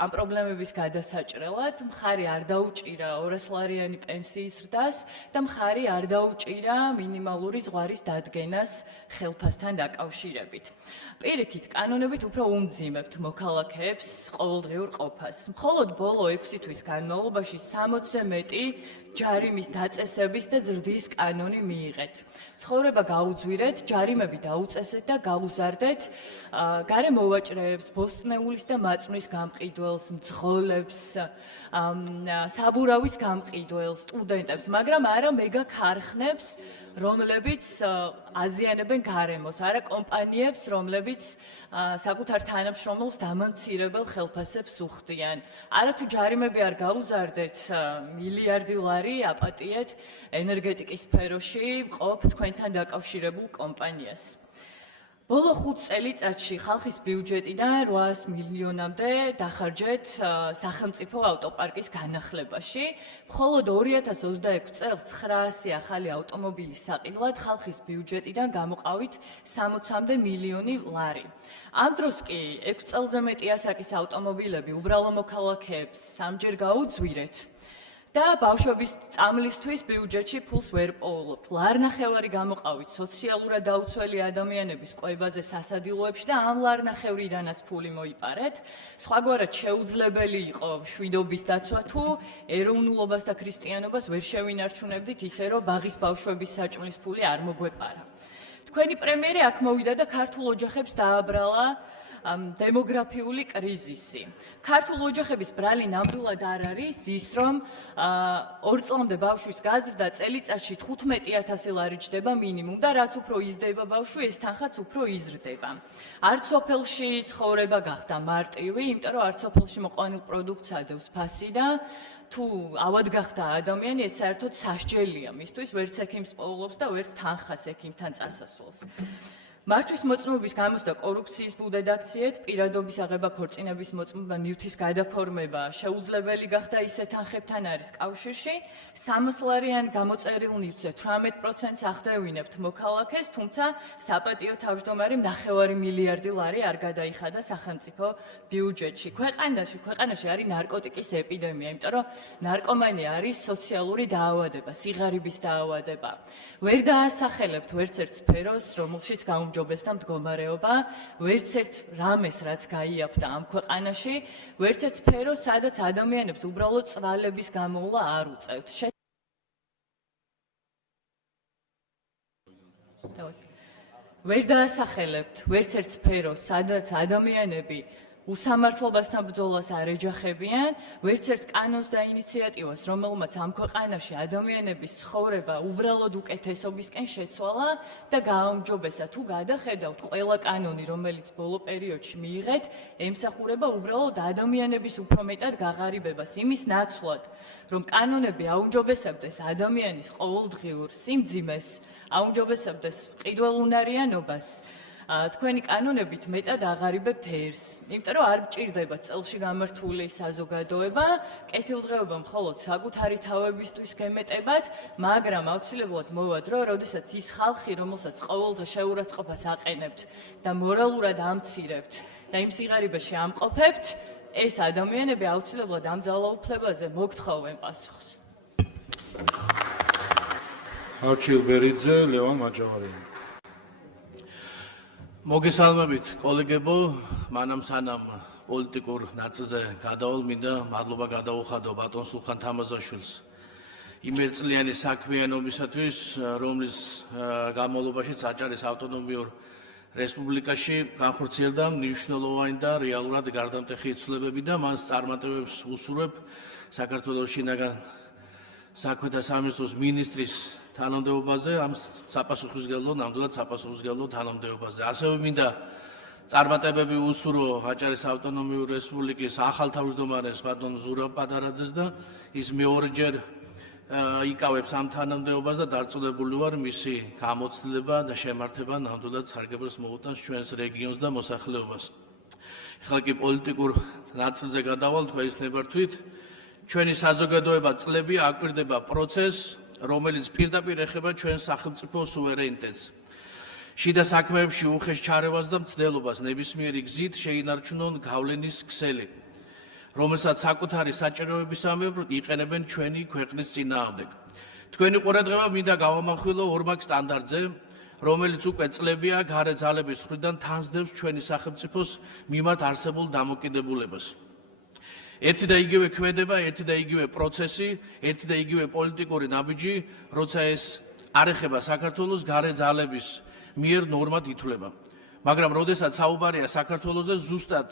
ამ პრობლემების გადასაჭრელად მხარი არ დაუჭირა 200-ლარიანი პენსიის ზრდას და მხარი არ დაუჭირა მინიმალური ზღვარის დადგენას ხელფასთან დაკავშირებით. პირიქით, კანონებით უფრო უმძიმებთ მოქალაქეებს ყოველდღიურ ყოფას. მხოლოდ ბოლო 6 თვის განმავლობაში 60-ზე მეტი ჯარიმის დაწესების და ზრდის კანონი მიიღეთ. ცხოვრება გაუძვირეთ, ჯარიმები დაუწესეთ და გაუზარდეთ გარე მოვაჭრეებს, ბოსტნეულის და მაწვნის გამყიდველს, მძღოლებს, საბურავის გამყიდველს, სტუდენტებს, მაგრამ არა მეგა ქარხნებს, რომლებიც აზიანებენ გარემოს, არა კომპანიებს, რომლებიც საკუთარ თანამშრომელს დამამცირებელ ხელფასებს უხდიან. არათუ ჯარიმები არ გაუზარდეთ, მილიარდი ლარი აპატიეთ ენერგეტიკის სფეროში მყოფ თქვენთან დაკავშირებულ კომპანიას. ბოლო 5 წელიწადში ხალხის ბიუჯეტიდან 800 მილიონამდე დახარჯეთ სახელმწიფო ავტოპარკის განახლებაში. მხოლოდ 2026 წელს 900 ახალი ავტომობილის საყიდლად ხალხის ბიუჯეტიდან გამოყავით 60-მდე მილიონი ლარი. ამ დროს კი 6 წელზე მეტი ასაკის ავტომობილები უბრალო მოქალაქეებს 3ჯერ გაუძვირეთ. და ბავშვების წამლისთვის ბიუჯეტში ფულს ვერ პოულობთ. ლარნახევარი გამოყავით სოციალურად დაუცველი ადამიანების კვებაზე სასადილოებში და ამ ლარნახევრიდანაც ფული მოიპარეთ. სხვაგვარად შეუძლებელი იყო მშვიდობის დაცვა თუ ეროვნულობას და ქრისტიანობას ვერ შევინარჩუნებდით ისე, რომ ბაღის ბავშვების საჭმლის ფული არ მოგვეპარა. თქვენი პრემიერი აქ მოვიდა და ქართულ ოჯახებს დააბრალა დემოგრაფიული კრიზისი. ქართულ ოჯახების ბრალი ნამდვილად არ არის ის, რომ 2 წლამდე ბავშვის გაზრდა წელიწადში 15,000 ლარი ჯდება მინიმუმ და რაც უფრო იზრდება ბავშვი, ეს თანხაც უფრო იზრდება. არც სოფელში ცხოვრება გახდა მარტივი, იმიტომ რომ არც სოფელში მოყვანილ პროდუქტს ადევს ფასი და თუ ავად გახდა ადამიანი, ეს საერთოდ სასჯელია მისთვის, ვერც ექიმს პოულობს და ვერც თანხას ექიმთან წასასვლელს. მართვის მოწმობის გამოსდა კორუფციის ბუდედაქციეთ, პირადობის აღება, ქორწინების მოწმობა, ნივთის გადაფორმება შეუძლებელი გახდა ისეთ თანხებთან არის კავშირში. 300 ლარიან გამოწერილ ნივთზე 18%-ს ახდევინებთ მოქალაქეს, თუმცა საპატიო თავმჯდომარე 9 მილიარდი ლარი არ გადაიხადა სახელმწიფო ბიუჯეტში. ქვეყანაში არის ნარკოტიკის ეპიდემია, იმიტომ რომ ნარკომანია არის სოციალური დაავადება, სიღარიბის დაავადება. ვერ დაასახელებთ ვერც ერთ სფეროს, რომელშიც გაუმჯობესდა მდგომარეობა, ვერც ერთ რამეს, რაც გაიაფთა ამ ქვეყანაში, ვერც ერთ სფეროს, სადაც ადამიანებს უბრალოდ წვალების გამოვლა არ უწევთ. ვერ დაასახელებთ ვერც ერთ სფეროს, სადაც ადამიანები უსამართლობასთან ბრძოლას არ ეჯახებიან, ვერც ერთ კანონს და ინიციატივას, რომელმაც ამ ქვეყანაში ადამიანების ცხოვრება უბრალოდ უკეთესობისკენ შეცვალა და გააუმჯობესა. თუ გადახედავთ, ყველა კანონი, რომელიც ბოლო პერიოდში მიიღეთ, ემსახურება უბრალოდ ადამიანების უფრო მეტად გაღარიბებას, იმის ნაცვლად, რომ კანონები აუმჯობესებდეს ადამიანის ყოველდღიურ სიმძიმეს, აუმჯობესებდეს მყიდველუნარიანობას. თქვენი კანონებით მეტად აღარიბებთ ერს, იმიტომ რომ არ გჭირდება წელში გამართული საზოგადოება, კეთილდღეობა მხოლოდ საკუთარი თავებისთვის გემეტებათ, მაგრამ აუცილებლად მოვა დრო, როდესაც ის ხალხი, რომელსაც ყოველდღე შეურაცხყოფას აყენებთ და მორალურად ამცირებთ და იმ სიღარიბეში ამყოფებთ, ეს ადამიანები აუცილებლად ამ ძალაუფლებაზე მოგთხოვენ პასუხს. არჩილ ბერიძე, ლევან მაჯავარიანი. მოგესალმებით, კოლეგებო, მანამ სანამ პოლიტიკურ ნაწილზე გადავალ, მინდა მადლობა გადაუხადო ბატონ სულხან თამაზაშვილს იმერწლიანი საქმიანობისათვის, რომლის განმავლობაში საჭარის ავტონომიურ რესპუბლიკაში განხორციელდა მნიშვნელოვანი და რეალურად გარდამტეხი იცვლებები და მას წარმატებებს უსურვებ საქართველოს შინაგან საქმეთა სამინისტროს მინისტრის თანამდებობაზე, ამ საპასუხისმგებლო, ნამდვილად საპასუხისმგებლო თანამდებობაზე. ასევე მინდა წარმატებები უსურვო აჭარის ავტონომიურ რესპუბლიკის ახალ თავმჯდომარეს ბატონ ზურაბ პატარაძეს და ის მეორეჯერ იკავებს ამ თანამდებობას და დარწმუნებული ვარ მისი გამოცდილება და შემართება ნამდვილად სარგებლოს მოუტანს ჩვენს რეგიონს და მოსახლეობას. ახლა კი პოლიტიკურ ნაწილზე გადავალ, თქვენ ისნებართვით, ჩვენი საზოგადოება წლები აკვირდება პროცესს, რომელიც პირდაპირ ეხება ჩვენს სახელმწიფო სუვერენიტეტს. შიდა საქმეებში უხეშ ჩარევას და მცდელობას ნებისმიერი გზით შეინარჩუნონ გავლენის ქსელი, რომელსაც საკუთარი საჭიროებისამებრ იყენებენ ჩვენი ქვეყნის წინააღმდეგ. თქვენი ყურადღება მინდა გავამახვილო ორმაგ სტანდარტზე, რომელიც უკვე წლებია გარე ძალების მხრიდან თანსდევს ჩვენი სახელმწიფოს მიმართ არსებულ დამოკიდებულებას. ერთი და იგივე ქმედება, ერთი და იგივე პროცესი, ერთი და იგივე პოლიტიკური ნაბიჯი, როცა ეს არ ეხება საქართველოს გარე ძალების მიერ ნორმად ითვლება. მაგრამ როდესაც საუბარია საქართველოზე, ზუსტად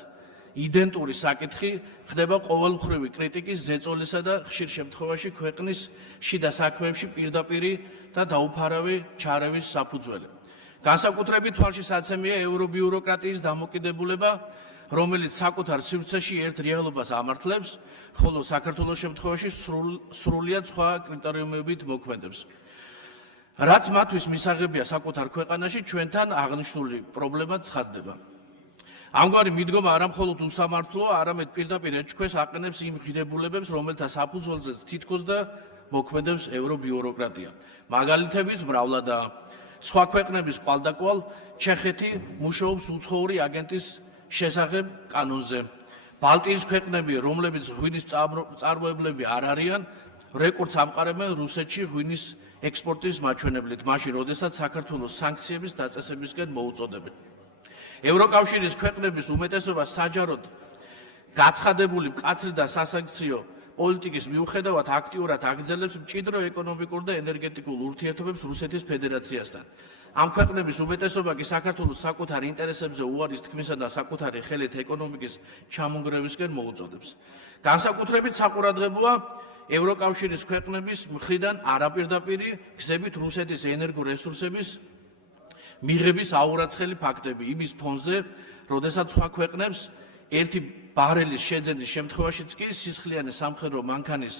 იდენტური საკითხი ხდება ყოველმხრივი კრიტიკის, ზეწოლისა და ხშირ შემთხვევაში ქვეყნის შიდა საქმეებში პირდაპირი და დაუფარავი ჩარევის საფუძველი. განსაკუთრებით თვალშისაცემია ევრობიუროკრატიის დამოკიდებულება, რომელიც საკუთარ სივრცეში ერთ რეალობას ამართლებს, ხოლო საქართველოს შემთხვევაში სრულიად სხვა კრიტერიუმებით მოქმედებს. რაც მათთვის მისაღებია საკუთარ ქვეყანაში, ჩვენთან აღნიშნული პრობლემა ცხადდება. ამგვარი მიდგომა არამხოლოდ უსამართლოა, არამედ პირდაპირ ეჭქვეს აყენებს იმ ღირებულებებს, რომელთა საფუძველზეც თითქოს და მოქმედებს ევრობიუროკრატია. მაგალითების მრავლადაა. სხვა ქვეყნების კვალდაკვალ ჩეხეთი მუშაობს უცხოური აგენტის შესახებ კანონზე. ბალტიის ქვეყნები, რომლებიც ღვინის წარმოებლები არ არიან, რეკორდს ამყარებენ რუსეთში ღვინის ექსპორტის მაჩვენებლით, მაშინ, როდესაც საქართველოს სანქციების დაწესებისკენ მოუწოდებენ. ევროკავშირის ქვეყნების უმეტესობა საჯაროდ გაცხადებული მკაცრი და სასანქციო პოლიტიკის მიუხედავად აქტიურად აგრძელებს მჭიდრო ეკონომიკურ და ენერგეტიკულ ურთიერთობებს რუსეთის ფედერაციასთან. ამ ქვეყნების უმეტესობა კი საქართველოს საკუთარ ინტერესებზე უარის თქმისა და საკუთარი ხელით ეკონომიკის ჩამონგრევისკენ მოუწოდებს. განსაკუთრებით საყურადღებოა ევროკავშირის ქვეყნების მხრიდან არაპირდაპირი გზებით რუსეთის ენერგორესურსების მიღების აურაცხელი ფაქტები იმის ფონზე, როდესაც სხვა ქვეყნებს ერთი ბარელის შეძენის შემთხვევაშიც კი სისხლიანი სამხედრო მანქანის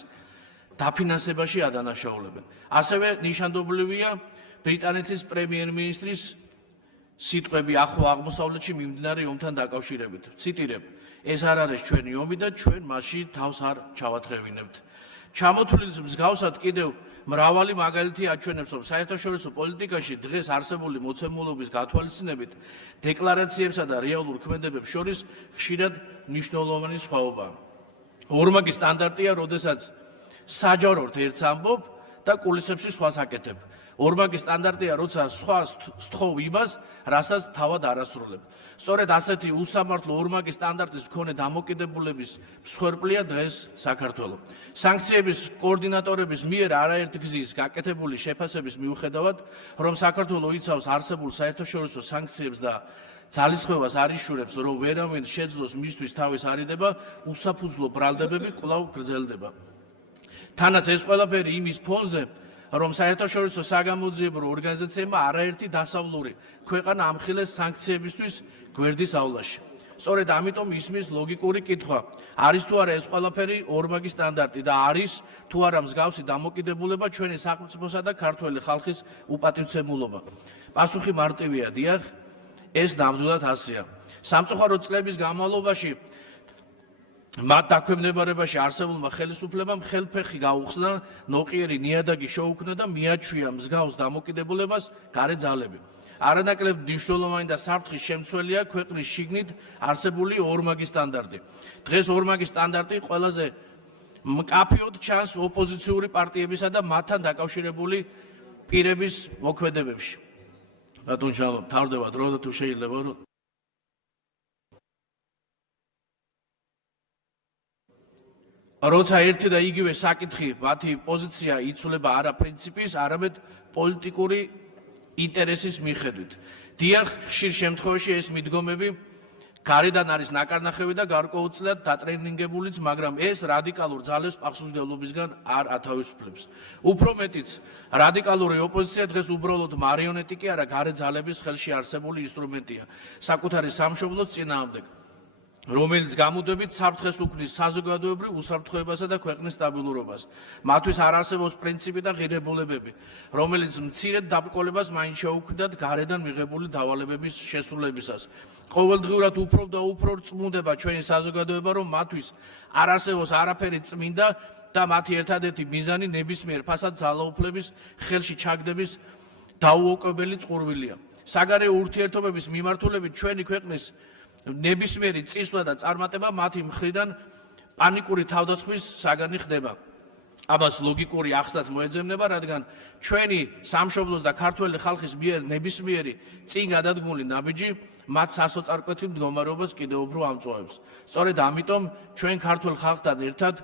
დაფინანსებაში ადანაშაულებენ. ასევე ნიშანდობლივია ბრიტანეთის პრემიერ-მინისტრის სიტყვები ახლო აღმოსავლეთში მიმდინარე ომთან დაკავშირებით. ციტირებ: ეს არ არის ჩვენი ომი და ჩვენ მასში თავს არ ჩავათრევინებთ. ჩამოთვლილის მსგავსად კიდევ მრავალი მაგალითი აჩვენებს, რომ საერთაშორისო პოლიტიკაში დღეს არსებული მოცემულობის გათვალისწინებით დეკლარაციებსა და რეალურ ქმედებებს შორის ხშირად მნიშვნელოვანი სხვაობაა. ორმაგი სტანდარტია, როდესაც საჯაროდ ერთს ამბობ და კულისებში სხვას აკეთებ. ორმაგი სტანდარტია, როცა სხვა სთხოვ იმას, რასაც თავად არ ასრულებ. სწორედ ასეთი უსამართლო ორმაგი სტანდარტის მქონე დამოკიდებულების მსხვერპლია დღეს საქართველო. სანქციების კოორდინატორების მიერ არაერთი გზის გაკეთებული შეფასების მიუხედავად, რომ საქართველო იცავს არსებულ საერთაშორისო სანქციებს და ძალისხმევას არ იშურებს, რომ ვერავინ შეძლოს მისთვის თავის არიდება, უსაფუძვლო ბრალდებები კვლავ გრძელდება. თანაც ეს ყველაფერი იმის ფონზე, რომ საერთაშორისო საგამოძიებო ორგანიზაციებმა არაერთი დასავლური ქვეყანა ამხილეს სანქციებისთვის გვერდის ავლაში. სწორედ ამიტომ ისმის ლოგიკური კითხვა, არის თუ არა ეს ყველაფერი ორმაგი სტანდარტი და არის თუ არა მსგავსი დამოკიდებულება ჩვენი სახელმწიფოსა და ქართველი ხალხის უპატივცემულობა. პასუხი მარტივია, დიახ, ეს ნამდვილად ასეა. სამწუხაროდ წლების განმავლობაში მათ დაქვემდებარებაში არსებულმა ხელისუფლებამ ხელფეხი გაუხსნა, ნოყიერი ნიადაგი შეუქმნა და მიაჩვია მსგავს დამოკიდებულებას გარე ძალები. არანაკლებ მნიშვნელოვანი და საფრთხის შემცველია ქვეყნის შიგნით არსებული ორმაგი სტანდარტი. დღეს ორმაგი სტანდარტი ყველაზე მკაფიოდ ჩანს ოპოზიციური პარტიებისა და მათთან დაკავშირებული პირების მოქმედებებში. ბატონ ჟალო, თავდება დრო და თუ შეიძლება რომ როცა ერთი და იგივე საკითხი, მათი პოზიცია იცვლება არა პრინციპის, არამედ პოლიტიკური ინტერესის მიხედვით. დიახ, ხშირ შემთხვევაში ეს მიდგომები გარედან არის ნაკარნახევი და გარკვეულწილად დატრენინგებულიც, მაგრამ ეს რადიკალურ ძალებს პასუხისმგებლობისგან არ ათავისუფლებს. უფრო მეტიც, რადიკალური ოპოზიცია დღეს უბრალოდ მარიონეტი კი არა, გარე ძალების ხელში არსებული ინსტრუმენტია, საკუთარი სამშობლოს წინააღმდეგ, რომელიც გამუდმებით საფრთხეს უქმნის საზოგადოებრივ უსაფრთხოებასა და ქვეყნის სტაბილურობას. მათთვის არ არსებობს პრინციპი და ღირებულებები, რომელიც მცირედ დაბრკოლებას მაინც შეუქმნათ გარედან მიღებული დავალებების შესრულებისას. ყოველდღიურად უფრო და უფრო რწმუნდება ჩვენი საზოგადოება, რომ მათთვის არ არსებობს არაფერი წმინდა და მათი ერთადერთი მიზანი ნებისმიერ ფასად ძალაუფლების ხელში ჩაგდების დაუოკებელი წყურვილია. საგარეო ურთიერთობების მიმართულებით ჩვენი ქვეყნის ნებისმიერი წისვლა და წარმატება მათი მხრიდან პანიკური თავდასხმის საგანი ხდება. ამას ლოგიკური ახსნაც მოეძებნება, რადგან ჩვენი სამშობლოს და ქართველი ხალხის მიერ ნებისმიერი წინ გადადგმული ნაბიჯი მათ სასოწარკვეთილ მდგომარეობას კიდევ უფრო ამწვავებს. სწორედ ამიტომ ჩვენ ქართულ ხალხთან ერთად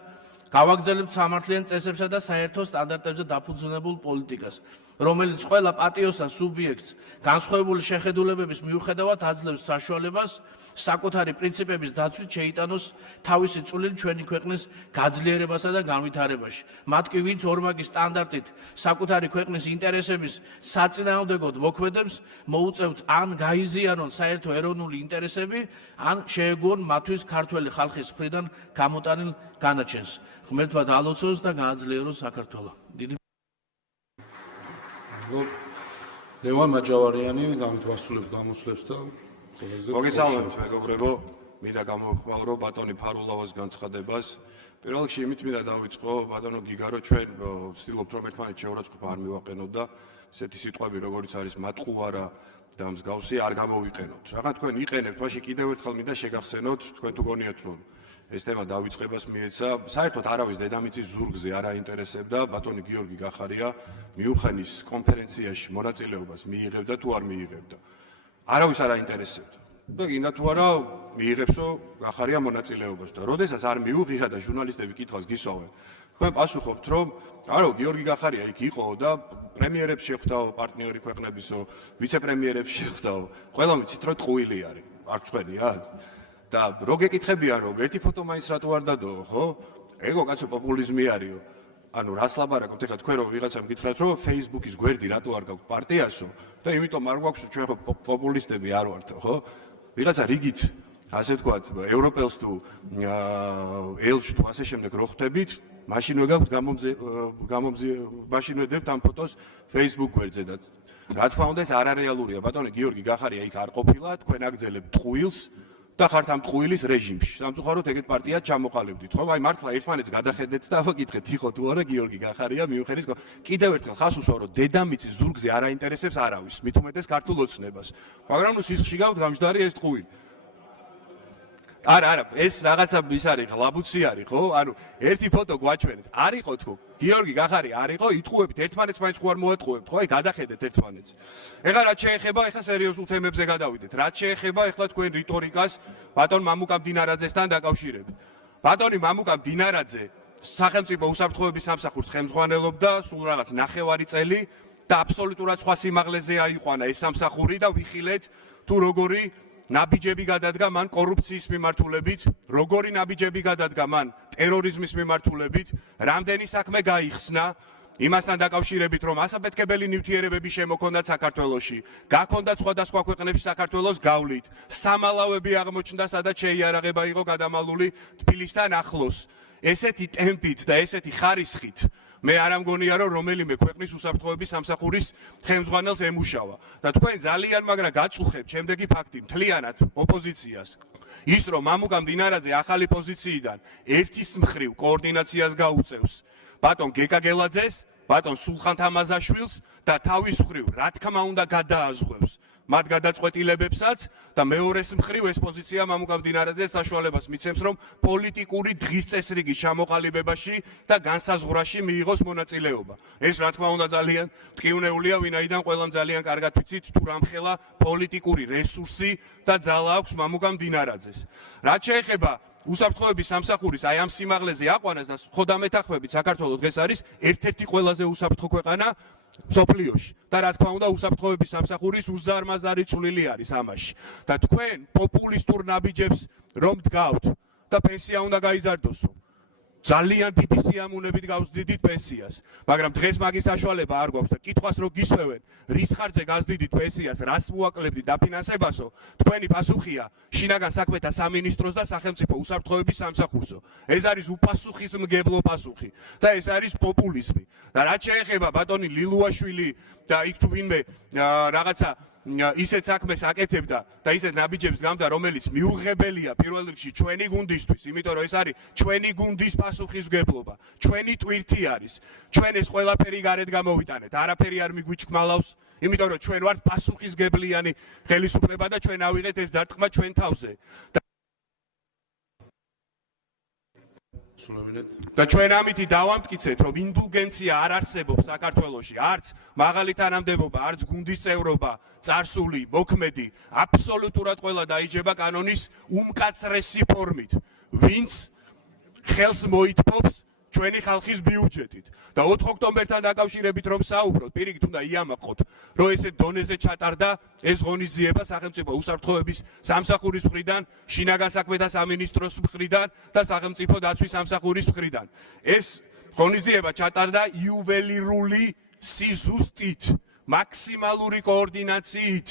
გავაგრძელებთ სამართლიან წესებსა და საერთო სტანდარტებზე დაფუძნებულ პოლიტიკას, რომელიც ყველა პატიოსან სუბიექტს განსხვავებული შეხედულებების მიუხედავად აძლევს საშუალებას საკუთარი პრინციპების დაცვით შეიტანოს თავისი წვლილი ჩვენი ქვეყნის გაძლიერებასა და განვითარებაში. მათ კი ვინც ორმაგი სტანდარტით საკუთარი ქვეყნის ინტერესების საწინააღმდეგოდ მოქმედებს, მოუწევთ ან გაიზიანონ საერთო ეროვნული ინტერესები, ან შეეგუონ მათთვის ქართველი ხალხის მხრიდან გამოტანილ განაჩენს. ღმერთმა დაალოცოს და გააძლიეროს საქართველო. დიდი ლევან მაჯავარიანი გამით ვასრულებ გამოსვლებს და მოგესალმებით მეგობრებო, მინდა გამოვხმაურო ბატონი ფარულავას განცხადებას. პირველ რიგში იმით მინდა დავიწყო ბატონო გიგარო, ჩვენ ვცდილობთ რომ ერთმანეთს შეურაცხყოფა არ მივაყენოთ და ესეთი სიტყვები როგორიც არის მატყუარა და მსგავსი არ გამოვიყენოთ. რადგან თქვენ იყენებთ, მაშინ კიდევ ერთხელ მინდა შეგახსენოთ, თქვენ თუ გონიათ რომ ეს თემა დავიწყებას მიეცა, საერთოდ არავის დედამიწის ზურგზე არ აინტერესებდა ბატონი გიორგი გახარია მიუნხენის კონფერენციაში მონაწილეობას მიიღებდა თუ არ მიიღებდა. არავის არ აინტერესებდა. და გინდა თუ არა მიიღებსო გახარია მონაწილეობას და როდესაც არ მიუღია და ჟურნალისტები კითხვას გისვავენ, თქვენ პასუხობთ რომ არო გიორგი გახარია იქ იყო და პრემიერებს შეხვდაო პარტნიორი ქვეყნებისო, ვიცე-პრემიერებს შეხვდაო. ყველა ვიცით რომ ტყუილი არის, არ წვენია. და რო გეკითხებიან რომ ერთი ფოტო მაინც რატო არ დადოო, ხო? ეგო კაცო პოპულიზმი არისო. ანუ რას ლაპარაკობთ ეხლა თქვენ რომ ვიღაცამ გითხრათ რომ Facebook-ის გვერდი რატო არ გაქვთ პარტიასო და იმიტომ არ გვაქვს ჩვენ ხო პოპულისტები არ ვართო, ხო? ვიღაცა რიგით ასე ვთქვათ, ევროპელს თუ ელჩ თუ ასე შემდეგ რო ხვდებით, მაშინ ვეგაქვთ მაშინ ვედებთ ამ ფოტოს Facebook გვერდზე და რა თქმა უნდა ეს არარეალურია. ბატონი გიორგი გახარია იქ არ ყოფილა, თქვენ აგძელებთ ტყუილს და ხართ ამ ტყუილის რეჟიმში. სამწუხაროდ ეგეთ პარტიად ჩამოყალიბდით, ხო? აი მართლა ერთმანეთს გადახედეთ და ავაკითხეთ, იყო თუ არა გიორგი გახარია მიუნხენის. კიდევ ერთხელ ხას უსვარ რომ დედამიწის ზურგზე არ აინტერესებს არავის, მით უმეტეს ქართულ ოცნებას. მაგრამ ნუ სისხლში გავთ გამჯდარი ეს ტყუილი. არა, ეს რაღაცა ის არის, ღლაბუცი არის, ხო? ანუ ერთი ფოტო გვაჩვენეთ. არისო თქო, გიორგი გახარია არისო, იტყუებით ერთმანეთს მაინც ხო არ მოატყუებთ, ხო? აი გადახედეთ ერთმანეთს. ეხლა რაც შეეხება, ეხლა სერიოზულ თემებზე გადავიდეთ. რაც შეეხება ეხლა თქვენ რიტორიკას ბატონ მამუკა მდინარაძესთან დაკავშირებით. ბატონი მამუკა მდინარაძე სახელმწიფო უსაფრთხოების სამსახურს ხელმძღვანელობდა სულ რაღაც 9 წელი და აბსოლუტურად სხვა სიმაღლეზე აიყვანა ეს სამსახური და ვიხილეთ თუ როგორი ნაბიჯები გადადგა მან კორუფციის მიმართულებით, როგორი ნაბიჯები გადადგა მან ტერორიზმის მიმართულებით, რამდენი საქმე გაიხსნა იმასთან დაკავშირებით, რომ ასაფეთქებელი ნივთიერებები შემოქონდათ საქართველოში, გაქონდათ სხვადასხვა ქვეყნებში საქართველოს გავლით, სამალავები აღმოჩნდა, სადაც შეიარაღება იყო გადამალული თბილისთან ახლოს. ესეთი ტემპით და ესეთი ხარისხით მე არ ამგონია რომ რომელიმე ქვეყნის უსაფრთხოების სამსახურის ხელმძღვანელს ემუშავა და თქვენ ძალიან მაგრა გაწუხებთ შემდეგი ფაქტი მთლიანად ოპოზიციას ის რომ მამუკა მდინარაძე ახალი პოზიციიდან ერთის მხრივ კოორდინაციას გაუწევს ბატონ გეკა გელაძეს, ბატონ სულხან თამაზაშვილს და თავის მხრივ რა თქმა უნდა გადააზღვევს მათ გადაწყვეტილებებსაც და მეორეს მხრივ ეს პოზიცია მამუკა მდინარაძეს საშუალებას მიცემს რომ პოლიტიკური დღის წესრიგის ჩამოყალიბებაში და განსაზღვრაში მიიღოს მონაწილეობა. ეს რა თქმა უნდა ძალიან მტკივნეულია, ვინაიდან ყველამ ძალიან კარგად ვიცით თუ რამხელა პოლიტიკური რესურსი და ძალა აქვს მამუკა მდინარაძეს. რაც შეეხება უსაფრთხოების სამსახურის აი ამ სიმაღლეზე აყვანას და ხო დამეთანხმებით საქართველოს დღეს არის ერთ-ერთი ყველაზე უსაფრთხო ქვეყანა მსოფლიოში და რა თქმა უნდა უსაფრთხოების სამსახურის უზარმაზარი წვლილი არის ამაში და თქვენ პოპულისტურ ნაბიჯებს რომ დგავთ და პენსია უნდა გაიზარდოსო ძალიან დიდი სიამოვნებით გავსდიდით პენსიას მაგრამ დღეს მაგის საშუალება არ გვაქვს და კითხვას რო გისვევენ რის ხარჯზე გასდიდით პენსიას რას მოაკლებდით დაფინანსებასო თქვენი პასუხია შინაგან საქმეთა სამინისტროს და სახელმწიფო უსაფრთხოების სამსახურსო ეს არის უპასუხისმგებლო პასუხი და ეს არის პოპულიზმი და რაც შეეხება ბატონი ლილუაშვილი და იქ თუ ვინმე რაღაცა ისეთ საქმეს აკეთებდა და ისეთ ნაბიჯებს გამდა, რომელიც მიუღებელია პირველ რიგში ჩვენი გუნდისთვის, იმიტომ რომ ეს არის ჩვენი გუნდის პასუხისმგებლობა, ჩვენი ტვირთი არის. ჩვენ ეს ყველაფერი გარეთ გამოვიტანეთ, არაფერი არ მიგვიჩქმალავს, იმიტომ რომ ჩვენ ვართ პასუხისმგებლიანი ხელისუფლება და ჩვენ ავიღეთ ეს დარტყმა ჩვენ თავზე. და ჩვენ ამითი დავამტკიცეთ, რომ ინდულგენცია არ არსებობს საქართველოში, არც მაღალი თანამდებობა, არც გუნდის წევრობა, წარსული, მოქმედი, აბსოლუტურად ყველა დაიჯება კანონის უმკაცრესი ფორმით, ვინც ხელს მოითმობს ჩვენი ხალხის ბიუჯეტით. და 4 ოქტომბერთან დაკავშირებით რომ საუბრობთ, პირიქით უნდა იამაყოთ, რომ ესეთ დონეზე ჩატარდა ეს ღონისძიება სახელმწიფო უსაფრთხოების სამსახურის მხრიდან, შინაგან საქმეთა სამინისტროს მხრიდან და სახელმწიფო დაცვის სამსახურის მხრიდან. ეს ღონისძიება ჩატარდა იუველირული სიზუსტით, მაქსიმალური კოორდინაციით,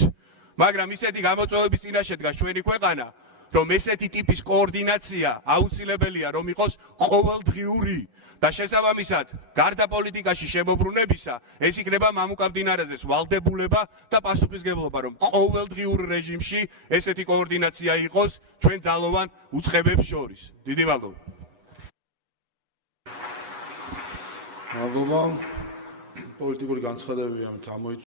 მაგრამ ისეთი გამოწვევების წინაშე დგას ჩვენი ქვეყანა, რომ ესეთი ტიპის კოორდინაცია აუცილებელია რომ იყოს ყოველდღიური და შესაბამისად გარდა პოლიტიკაში შემოbrunებისა ეს იქნება მამუკა მდინარაძეს ვალდებულება და პასუხისმგებლობა რომ ყოველდღიურ რეჟიმში ესეთი კოორდინაცია იყოს ჩვენ ძალოვან უწყებებს შორის. დიდი მადლობა. მადლობა. პოლიტიკური განცხადებები ამით ამოიწურა.